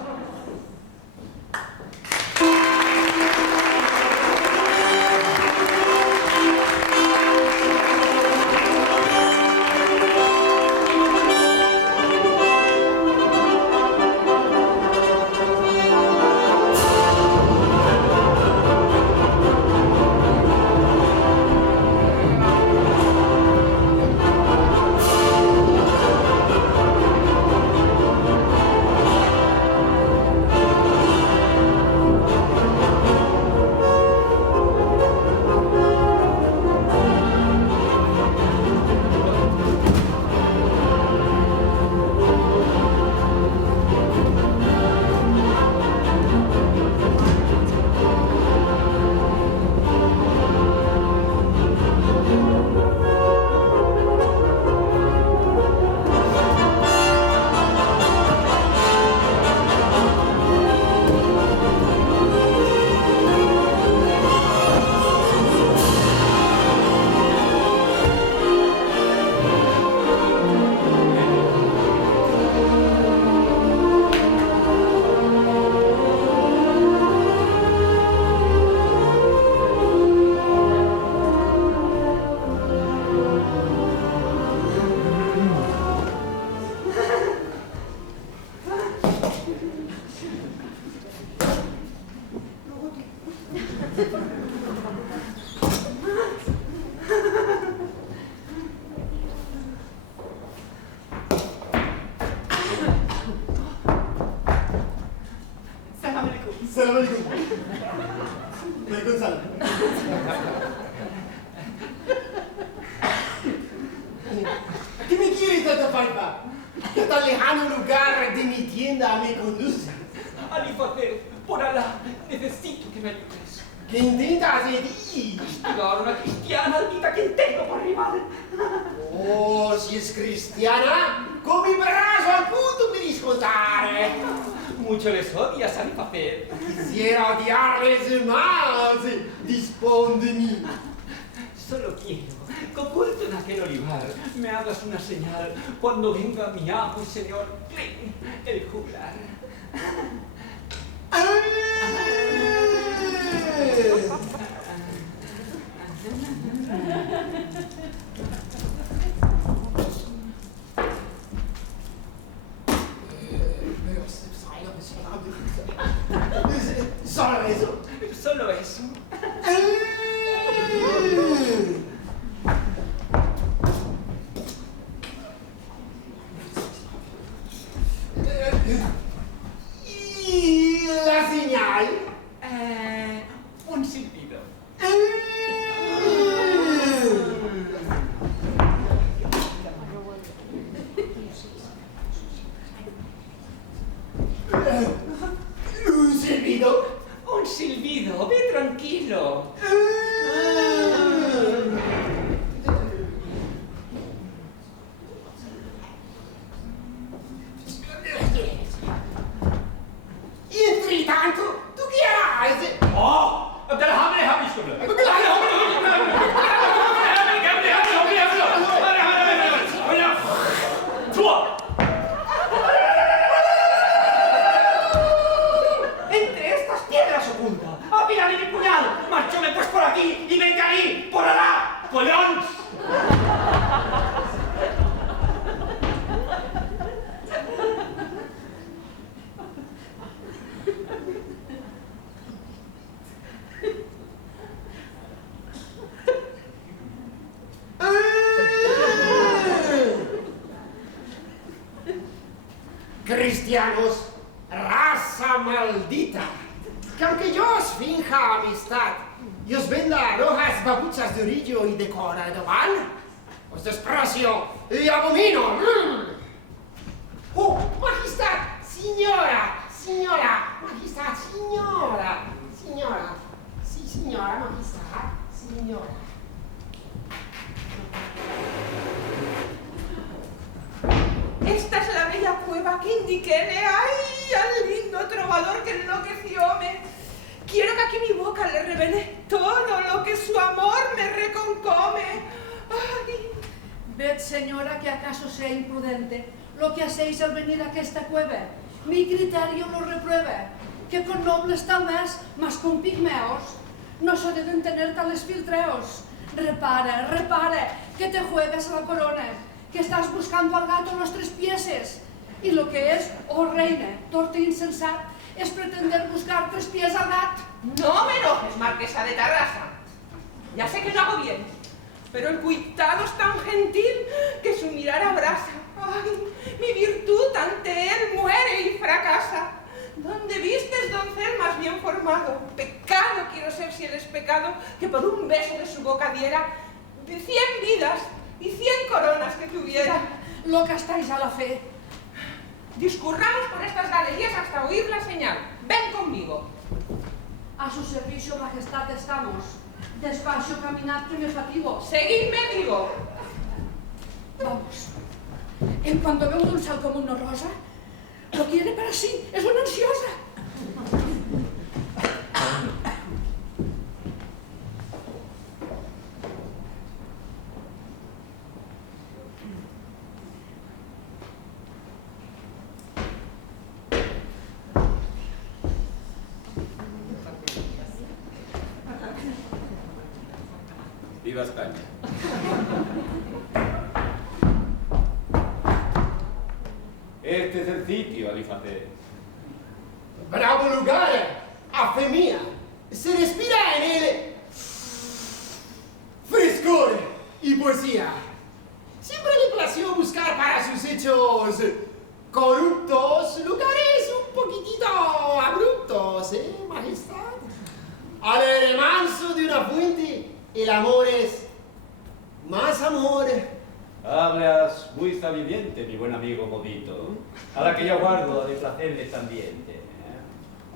Salam alaikum. Salam alaikum. Alaikum salam. ¿Qué me quieres, Atahualpa? ¿Qué tan lejano lugar de mi tienda me conduce? Alifacer, por Alá, necesito que me ayudes. ¿Qué intentas decir? Castigar a una cristiana altita que tengo por rival. Oh, si es cristiana, con mi brazo al punto de discontar. Mucho les odias, Alifacer. Quisiera odiarles más. Dispón de mí. Solo quiero que oculto en aquel olivar me hagas una señal cuando venga mi amo y señor Klein, el juglar. Solo eso. Solo eso. Y la señal. Un silbido. Un silbido. Un silbido, ve tranquilo. Y entre tanto, ¿tú qué harás? اه ده الحمل هبش entre estas piedras oculta afílame mi puñal, márchome pues por aquí y venga ahí, por allá, colón. Cristianos, raza maldita, que aunque yo os finja amistad y os venda rojas babuchas de orillo y de cordobán, os desprecio y abomino. ¡Oh, majestad! Señora, majestad, señora. Sí, señora, majestad, señora. Esta es la bella cueva que indiquéle, ay, al lindo trovador que enloquecióme. Quiero que aquí mi boca le revele todo lo que su amor me reconcome. Ay. Ved, señora, que acaso sea imprudente lo que hacéis al venir a esta cueva. Mi criterio lo repruebe, que con nobles tal vez, mas con pigmeos, no se deben tener tales filtreos. Repare, que te juegas a la corona, que estás buscando al gato los tres pieses. Y lo que es, oh reina, torte insensat, es pretender buscar tres pies al gato. No me enojes, marquesa de Tarrasa. Ya sé que lo hago bien, pero el cuitado es tan gentil que su mirar abrasa. Ay, mi virtud ante él muere y fracasa. ¿Dónde vistes, doncel más bien formado? Pecado quiero ser si él es pecado, que por un beso de su boca diera 100 vidas y 100 coronas que tuviera. Lo que estáis a la fe. Discurramos por estas galerías hasta oír la señal. Ven conmigo. A su servicio, majestad, estamos. Despacio, caminad, que me fatigo. Seguidme, digo. Vamos. En cuanto veo un dulzal como una rosa, lo quiere para sí, es una ansiosa. Viva España. Este es el sitio, Alifacer. Bravo lugar, a fe mía. se respira en él frescor y poesía. Siempre le plació buscar para sus hechos corruptos lugares un poquitito abruptos, majestad. Al remanso de una fuente, el amor es más amor. Hablas muy sabiamente, mi buen amigo Modito, a la que yo guardo de placerles también.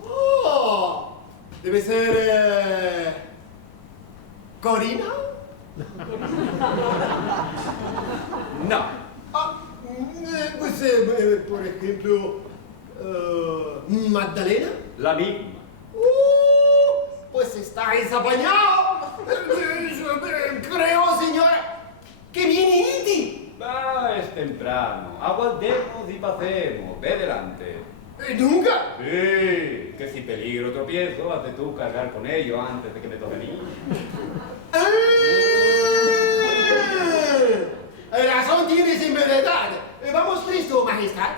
Oh, debe ser Corina. No. Pues, por ejemplo, Magdalena. La misma. Pues estáis apañado. Creo, señora, que viene Inti. Es temprano. Aguantemos y pasemos. Ve delante. ¿Nunca? Sí, que si peligro tropiezo, hazte tú cargar con ello antes de que me toque a mí. Razón tienes en verdad. Vamos presto, majestad.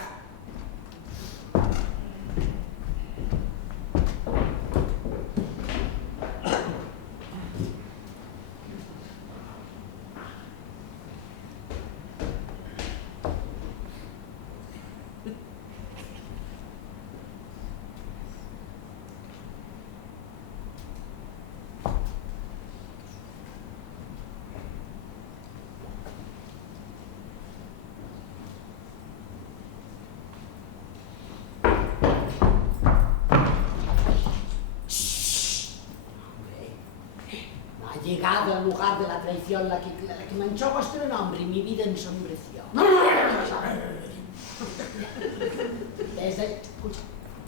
Ha llegado al lugar de la traición la que manchó vuestro nombre y mi vida ensombreció.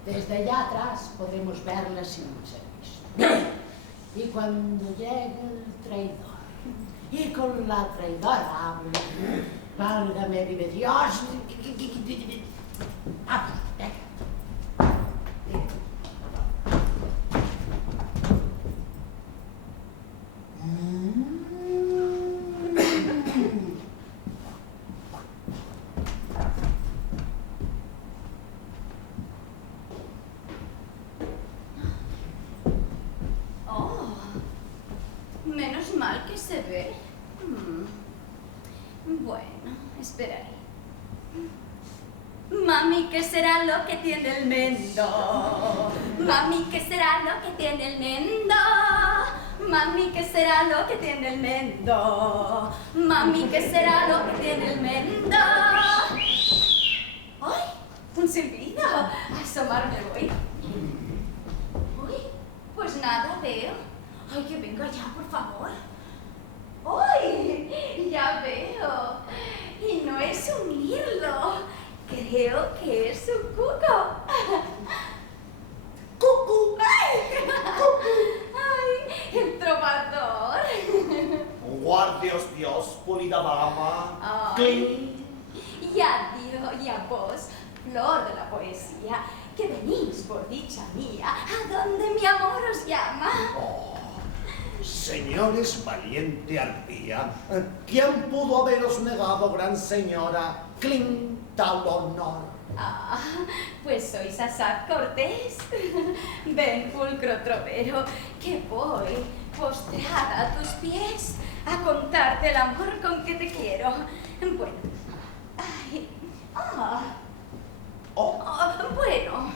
Desde allá atrás podemos verla sin ser visto. Y cuando llegue el traidor, y con la traidora hablo, válgame, vive Dios. Vamos, venga. Oh, menos mal que se ve. Bueno, espera ahí. Mami, ¿qué será lo que tiene el mendo? Mami, ¿qué será lo que tiene el mendo? Mami, ¿qué será lo que tiene el mendo? Mami, ¿qué será lo que tiene el mendo? ¡Ay! Un silbido. A asomarme voy. Uy, pues nada veo. Ay, que venga ya, por favor. ¡Uy! Ya veo. Y no es un mirlo. Creo que es un cuco. ¡Cucú! ¡Ay! ¡Ay! ¡El trovador! Guardios Dios, Polidabama. ¡Ay! Y a vos, flor de la poesía, que venís por dicha mía, a donde mi amor os llama. Señores, valiente arpía, ¿quién pudo haberos negado, gran señora, clean tal honor? Ah, pues sois asaz cortés. Ven, pulcro trovero, que voy postrada a tus pies a contarte el amor con que te quiero. Bueno, ay, bueno.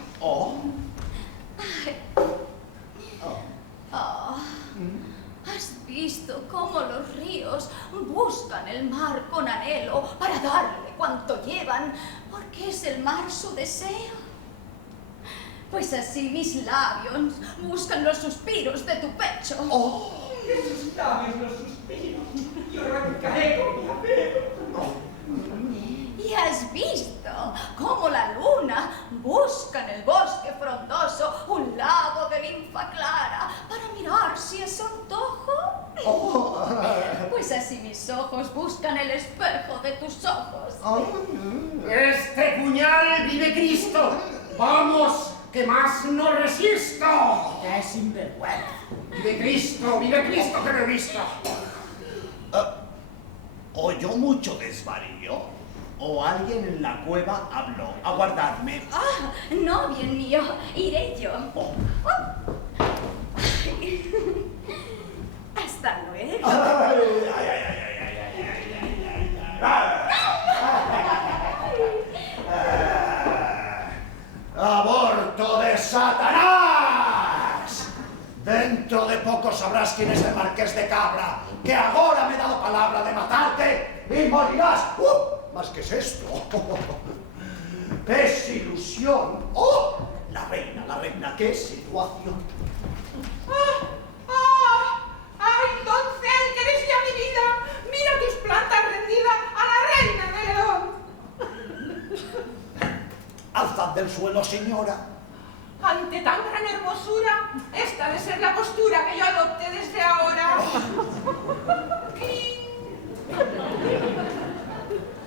¿Has visto cómo los ríos buscan el mar con anhelo para darle cuanto llevan, porque es el mar su deseo? Pues así mis labios buscan los suspiros de tu pecho. De sus labios los suspiros, yo arrancaré con mi apego. ¿Y has visto cómo la luna busca en el bosque frondoso un lago de linfa clara para mirar si es su antojo? Pues así mis ojos buscan el espejo de tus ojos. Este puñal vive Cristo. Vamos, que más no resisto. ¡Qué sinvergüenza! Vive Cristo que me he visto. ¿Oyó mucho desvarío? ¿O alguien en la cueva habló? Aguardadme. No, bien mío, iré yo. Hasta luego. ¡Aborto de Satanás! Dentro de poco sabrás quién es el Marqués de Cabra, que ahora me he dado palabra de matarte y morirás. ¿Más qué es esto? ¡Es ilusión! ¡Oh! La reina, qué situación. ¡Ay, doncel, que eres ya mi vida! ¡Mira tus plantas rendidas a la reina de León! Alzad del suelo, señora. Ante tan gran hermosura, esta debe ser la postura que yo adopte desde ahora.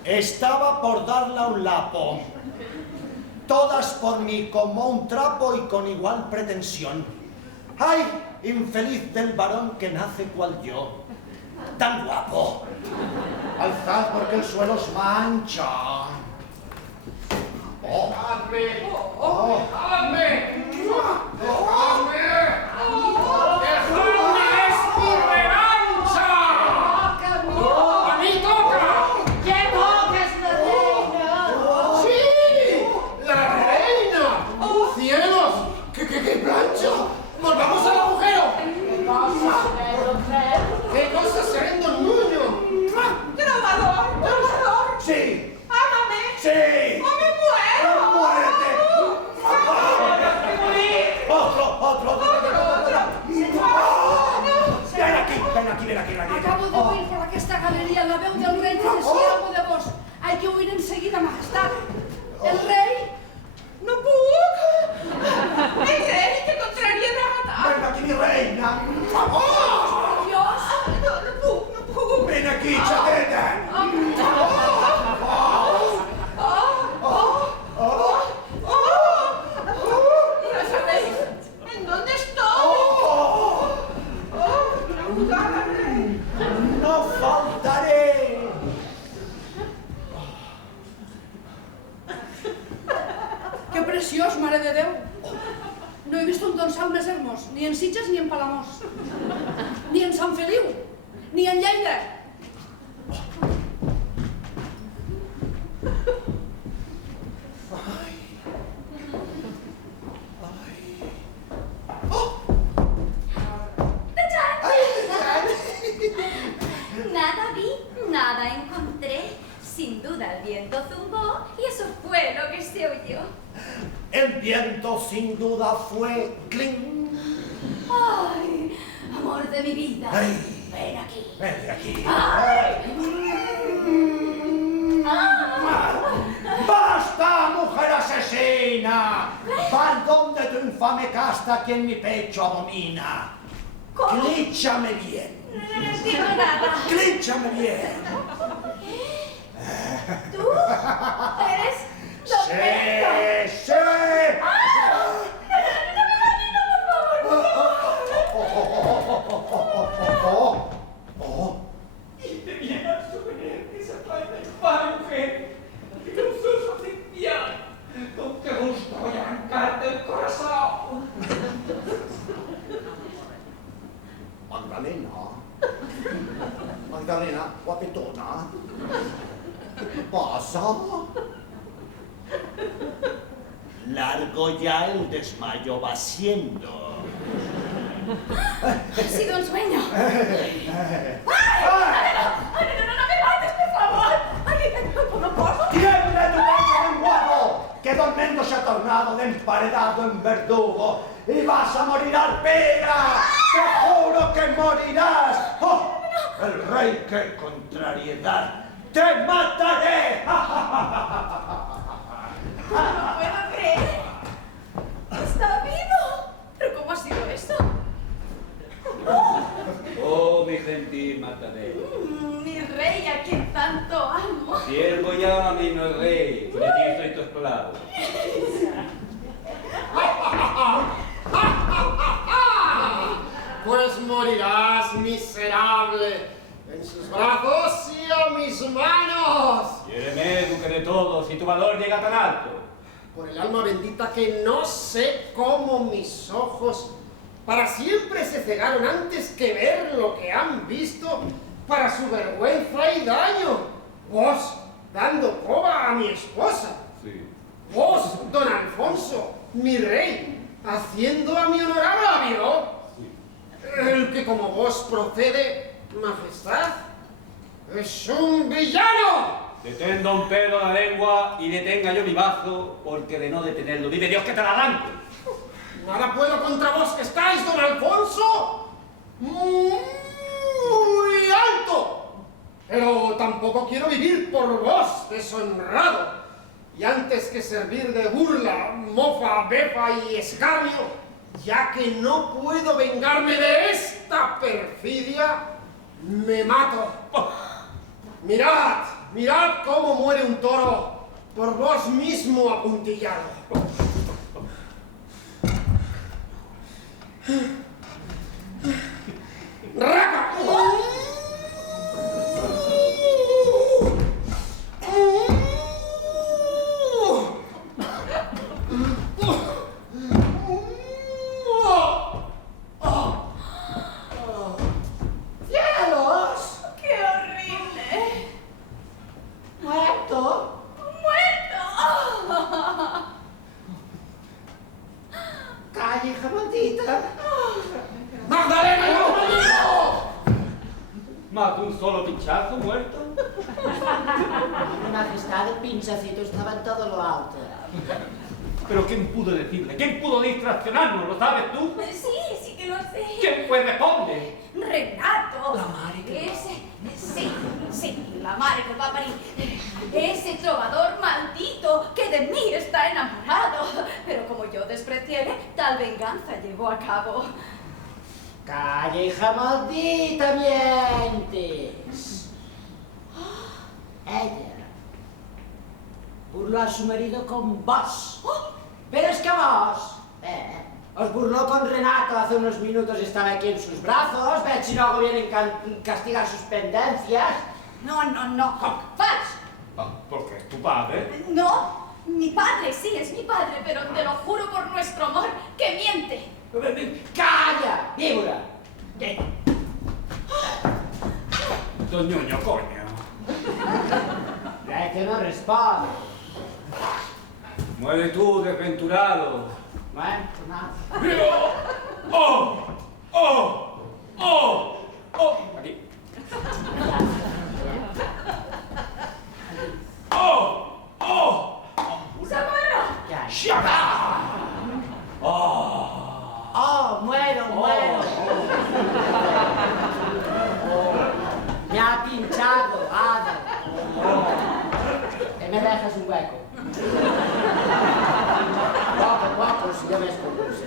Estaba por darla un lapo. Todas por mí como un trapo y con igual pretensión. ¡Ay, infeliz del varón que nace cual yo! ¡Tan guapo! Alzad porque el suelo os mancha. ¡Oh! ¡Dejadme! ¡Oh! ¡Dejadme! ¡Dejadme! ¡Dejadme! ¡Es mi revancha! ¡A mí toca! ¡Que toques la reina! ¡Sí! ¡La reina! ¡Cielos! ¡Qué plancha! ¡Volvamos al agujero! ¡Qué cosa será en Don Nuño! ¡Trovador! ¡Sí! ¡Ámame! ¡Sí! ¡O me muero! ¡Muérete! ¡Otro! Ven aquí. Acabo de oír por aquesta galeria la veu del rei que decía algo de vos. Hay que huir enseguida, majestad. El rei... ¡No puc! ¡El rei, que contrarietat! ¡Ven aquí, mi reina! Dios! No puc! ¡Ven aquí, chaqueta! ¿No sabéis en dónde estoy? ¡Quiero al rei! ¡No faltaré! Que preciós, mare de Déu! No he vist un tonsal més hermós, ni en Sitges ni en Palamós, ni en Sant Feliu, ni en Lleida. Nada vi, nada encontré. Sin duda el viento zumbó y eso fue lo que se oyó. El viento sin duda fue cling. ¡Ay, amor de mi vida! Ay. Ven aquí. Ven aquí. ¡Ay! ¡Basta, mujer asesina! ¡Va donde tu infame casta que en mi pecho abomina! ¿Cómo? ¡Clíchame bien! No entiendo nada. ¡Clíchame bien! ¿Tú? ¿Eres Don Pedro? ¡Sí! Y te viene a suponer que se trae de padre, mujer. ¡Qué gustoso sentía! ¡Con qué gusto voy a arrancarte el corazón! Magdalena, guapetona. ¿Qué pasa? Largo ya el desmayo va siendo. Ha sido un sueño. ¡Ay! No me mates, por favor. ¡Ay, no puedo! ¡Tiemble tu pecho menguado! Que Dormendo se ha tornado de emparedado en verdugo y vas a morir al pera. ¡Te juro que morirás! ¡Oh! El rey, qué contrariedad. ¡Te mataré! No puedo creer. ¡Está vivo! ¿Pero cómo ha sido eso? Oh, mi gentil matadero. Mi rey, a quien tanto amo. Siervo llama a mi no rey, pues aquí estoy tu esclavo. Pues morirás, miserable, en sus brazos y a mis manos. Quiéreme, duque de todos, si tu valor llega tan alto. Por el alma bendita que no sé cómo mis ojos para siempre se cegaron antes que ver lo que han visto, para su vergüenza y daño. Vos, dando coba a mi esposa. Sí. Vos, don Alfonso, mi rey, haciendo a mi honorable amigo, el que como vos procede, majestad, es un villano. Detén, don Pedro, la lengua y detenga yo mi bazo, porque de no detenerlo, vive Dios que te la arranco. Nada puedo contra vos que estáis, don Alfonso, muy alto. Pero tampoco quiero vivir por vos, deshonrado. Y antes que servir de burla, mofa, befa y escarnio, ya que no puedo vengarme de esta perfidia, me mato. Mirad, mirad cómo muere un toro por vos mismo apuntillado. ¡Raca! ¡Cielos! ¡Qué horrible! ¡Muerto! ¡Muerto! ¡Calle, hija maldita! ¡Magdalena, no! Más de un solo pinchazo, muerto. Mi majestad, el pinchacito estaba en todo lo alto. Pero ¿quién pudo decirle? ¿Quién pudo distraccionarnos? ¿Lo sabes tú? Sí, sí que lo sé. ¿Quién fue? Responde. Renato. La madre que Sí, la madre que va a parir. Ese trovador maldito que de mí está enamorado. Pero como yo desprecié, tal venganza llevó a cabo. ¡Calle, hija maldita, mientes! Ella burló a su marido con vos. Pero es que vos os burló con Renato hace unos minutos, estaba aquí en sus brazos. Ve si luego vienen castigar sus pendencias. No. Falso. ¿Por qué? ¿Tu padre? No, mi padre, sí, es mi padre, pero te lo juro por nuestro amor que miente. ¡Calla, víbora! Don Ñoño, coño. Es que no responde. Muere tú, desventurado. Bueno, pues nada. Aquí. ¡Socorro! Ya. ¡Shut up! ¡Oh, muero! Me ha pinchado, Ada. Que me dejas un hueco. Poco, si yo me escurruse.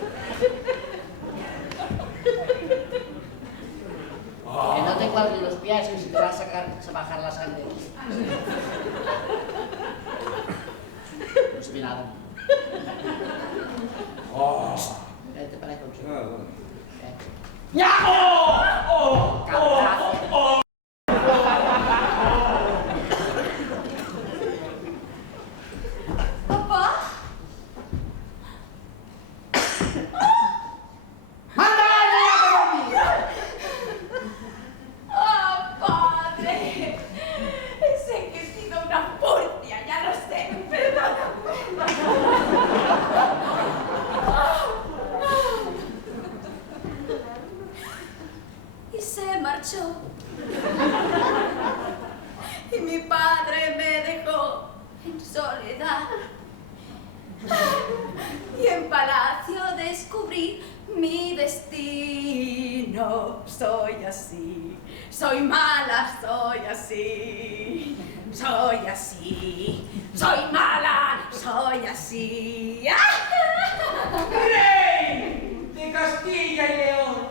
Que no te cuadren los pies y se te va a bajar la sangre. No se ve nada. Vete para ahí con su... ¡Ya! ¡Cabrazo! ¿Papá? ¡Ah, padre! Sé que he sido una furcia, ya lo sé. Perdóname. Y se marchó. Y mi padre me dejó en soledad. Y en palacio descubrí mi destino. Soy así, soy mala, soy así. Soy así, soy mala, soy así. ¡Rey de Castilla y León!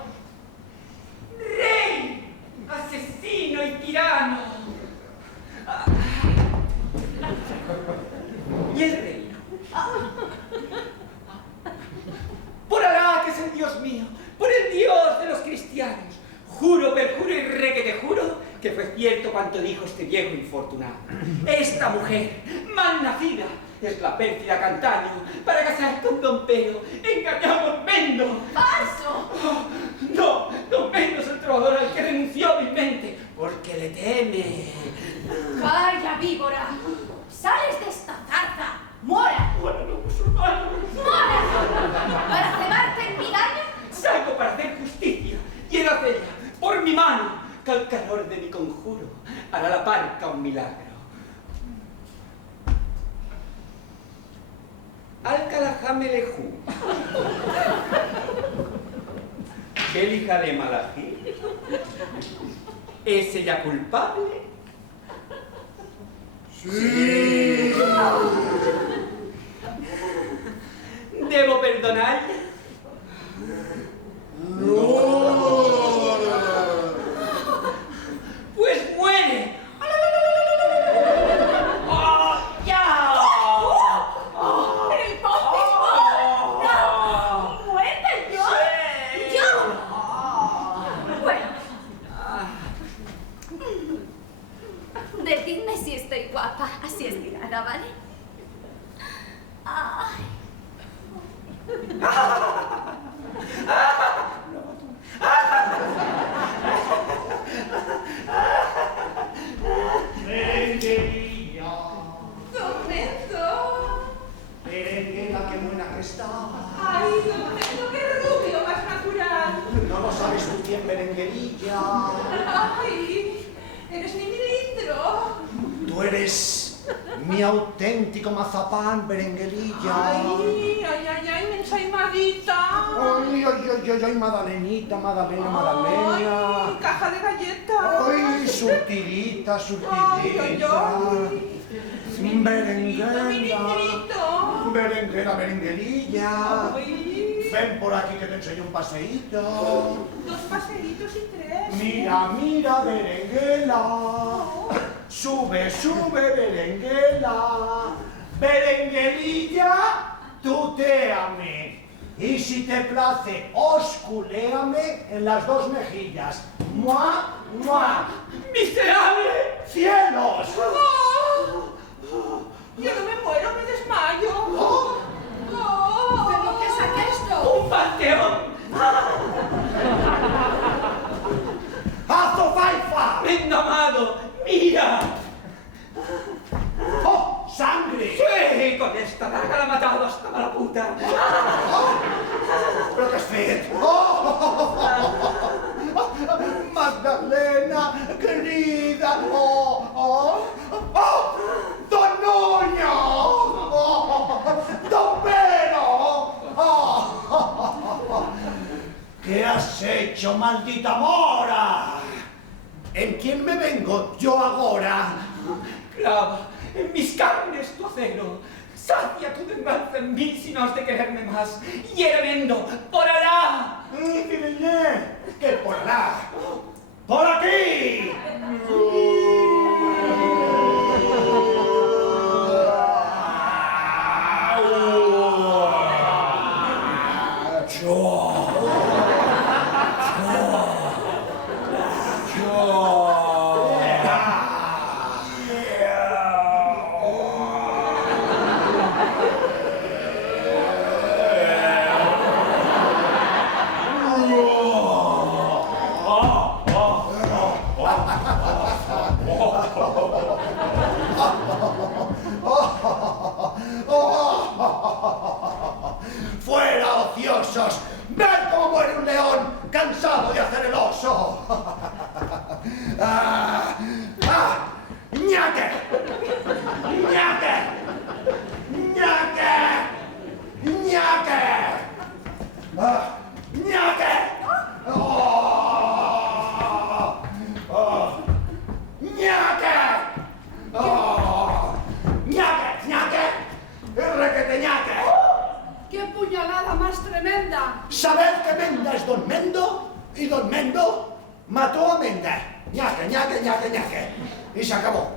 ¡Rey, asesino y tirano! ¿Y el rey? Por Alá, que es el Dios mío, por el Dios de los cristianos, juro, perjuro y re que te juro que fue cierto cuanto dijo este viejo infortunado. Esta mujer, mal nacida, es la pérfida Cantaño, para casar con don Pedro, engañamos Mendo. ¡Falso! que el calor de mi conjuro hará la parca un milagro. Alcalajamelejú. Belija de Malají. ¿Es ella culpable? Sí. ¿Debo perdonarle? Pues muere. ¡Oh, ya! ¡Pero el bautismo! ¡No! ¡Muerta yo! Sí. ¡Yo! Bueno. Decidme si estoy guapa, así estirada, ¿vale? Ay. Berenguería, Domenico. berenguera, qué buena que está. Ay, Domenico, qué rubio más natural. No lo sabes tú quién, berenguerilla. Ay, eres mi milindro. Tú eres mi auténtico mazapán, berenguerilla. Ay, ay, ay, ay, me ensaimadita. Ay, ay, ay, ay, ay, Madalenita, Madalena. Ay, caja de galletas. Ay, surtidita, Ay, ay, surtidita. ay. Berenguera. Milindrito. Berenguera, berenguerilla. Ay, Ven por aquí que te enseño un paseíto. 2 paseitos y 3. Mira, mira, berenguela. Sube, sube, berenguela. Berenguelilla, tutéame. Y si te place, osculéame en las 2 mejillas. ¡Mua, mua! ¡Miserable! ¡Cielos! Yo no me muero, me desmayo. ¿Pero qué es aquesto? ¡Un panteón! ¡Azofaifa! ¡Endamado! ¡Mira! ¡Oh, sangre! Sí, con esta daga la ha matado hasta la puta. ¿Pero qué has fet? ¡Oh! Magdalena, querida! ¡Oh! ¡Don Nuño! ¡Oh! ¡Don Pero! ¡Oh! ¿Qué has hecho, maldita mora? ¿En quién me vengo yo ahora? Clava en mis carnes tu acero. Sacia tu venganza en mí si no has de quererme más. Hiervendo, por Alá. ¿Qué por allá? ¡Por aquí! ¡Fuera, ociosos! ¡Ved cómo muere un león cansado de hacer el oso! ¡Ñaque! ¡Ñaque! ¡Ñaque! ¡Ñaque! ¡Ñaque! ¡Ñaque! ¡Ñaque! ¡Ñaque! ¡Requete ñaque! ¡Qué puñalada más tremenda! Sabed que Menda es Don Mendo y Don Mendo mató a Menda. Ñaque, ñaque, ñaque, ñaque. Y se acabó.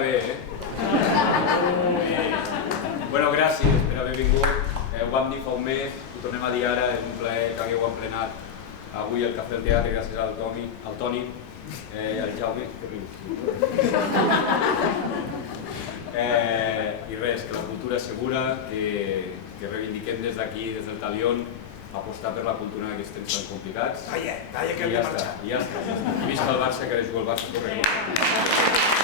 bé, eh? Bueno, gràcies per haver vingut. Ho vam dir fa un mes, ho tornem a dir ara, és un plaer que hagueu emplenat avui el Cafè del Teatre gràcies al Toni, al Jaume, que riu. I res, que la cultura és segura, que reivindiquem des d'aquí, des del Talión, apostar per la cultura en aquests temps tan complicats. Calla, que hem de marxar. I ja està. I visca el Barça, que ara juga el Barça, correcte.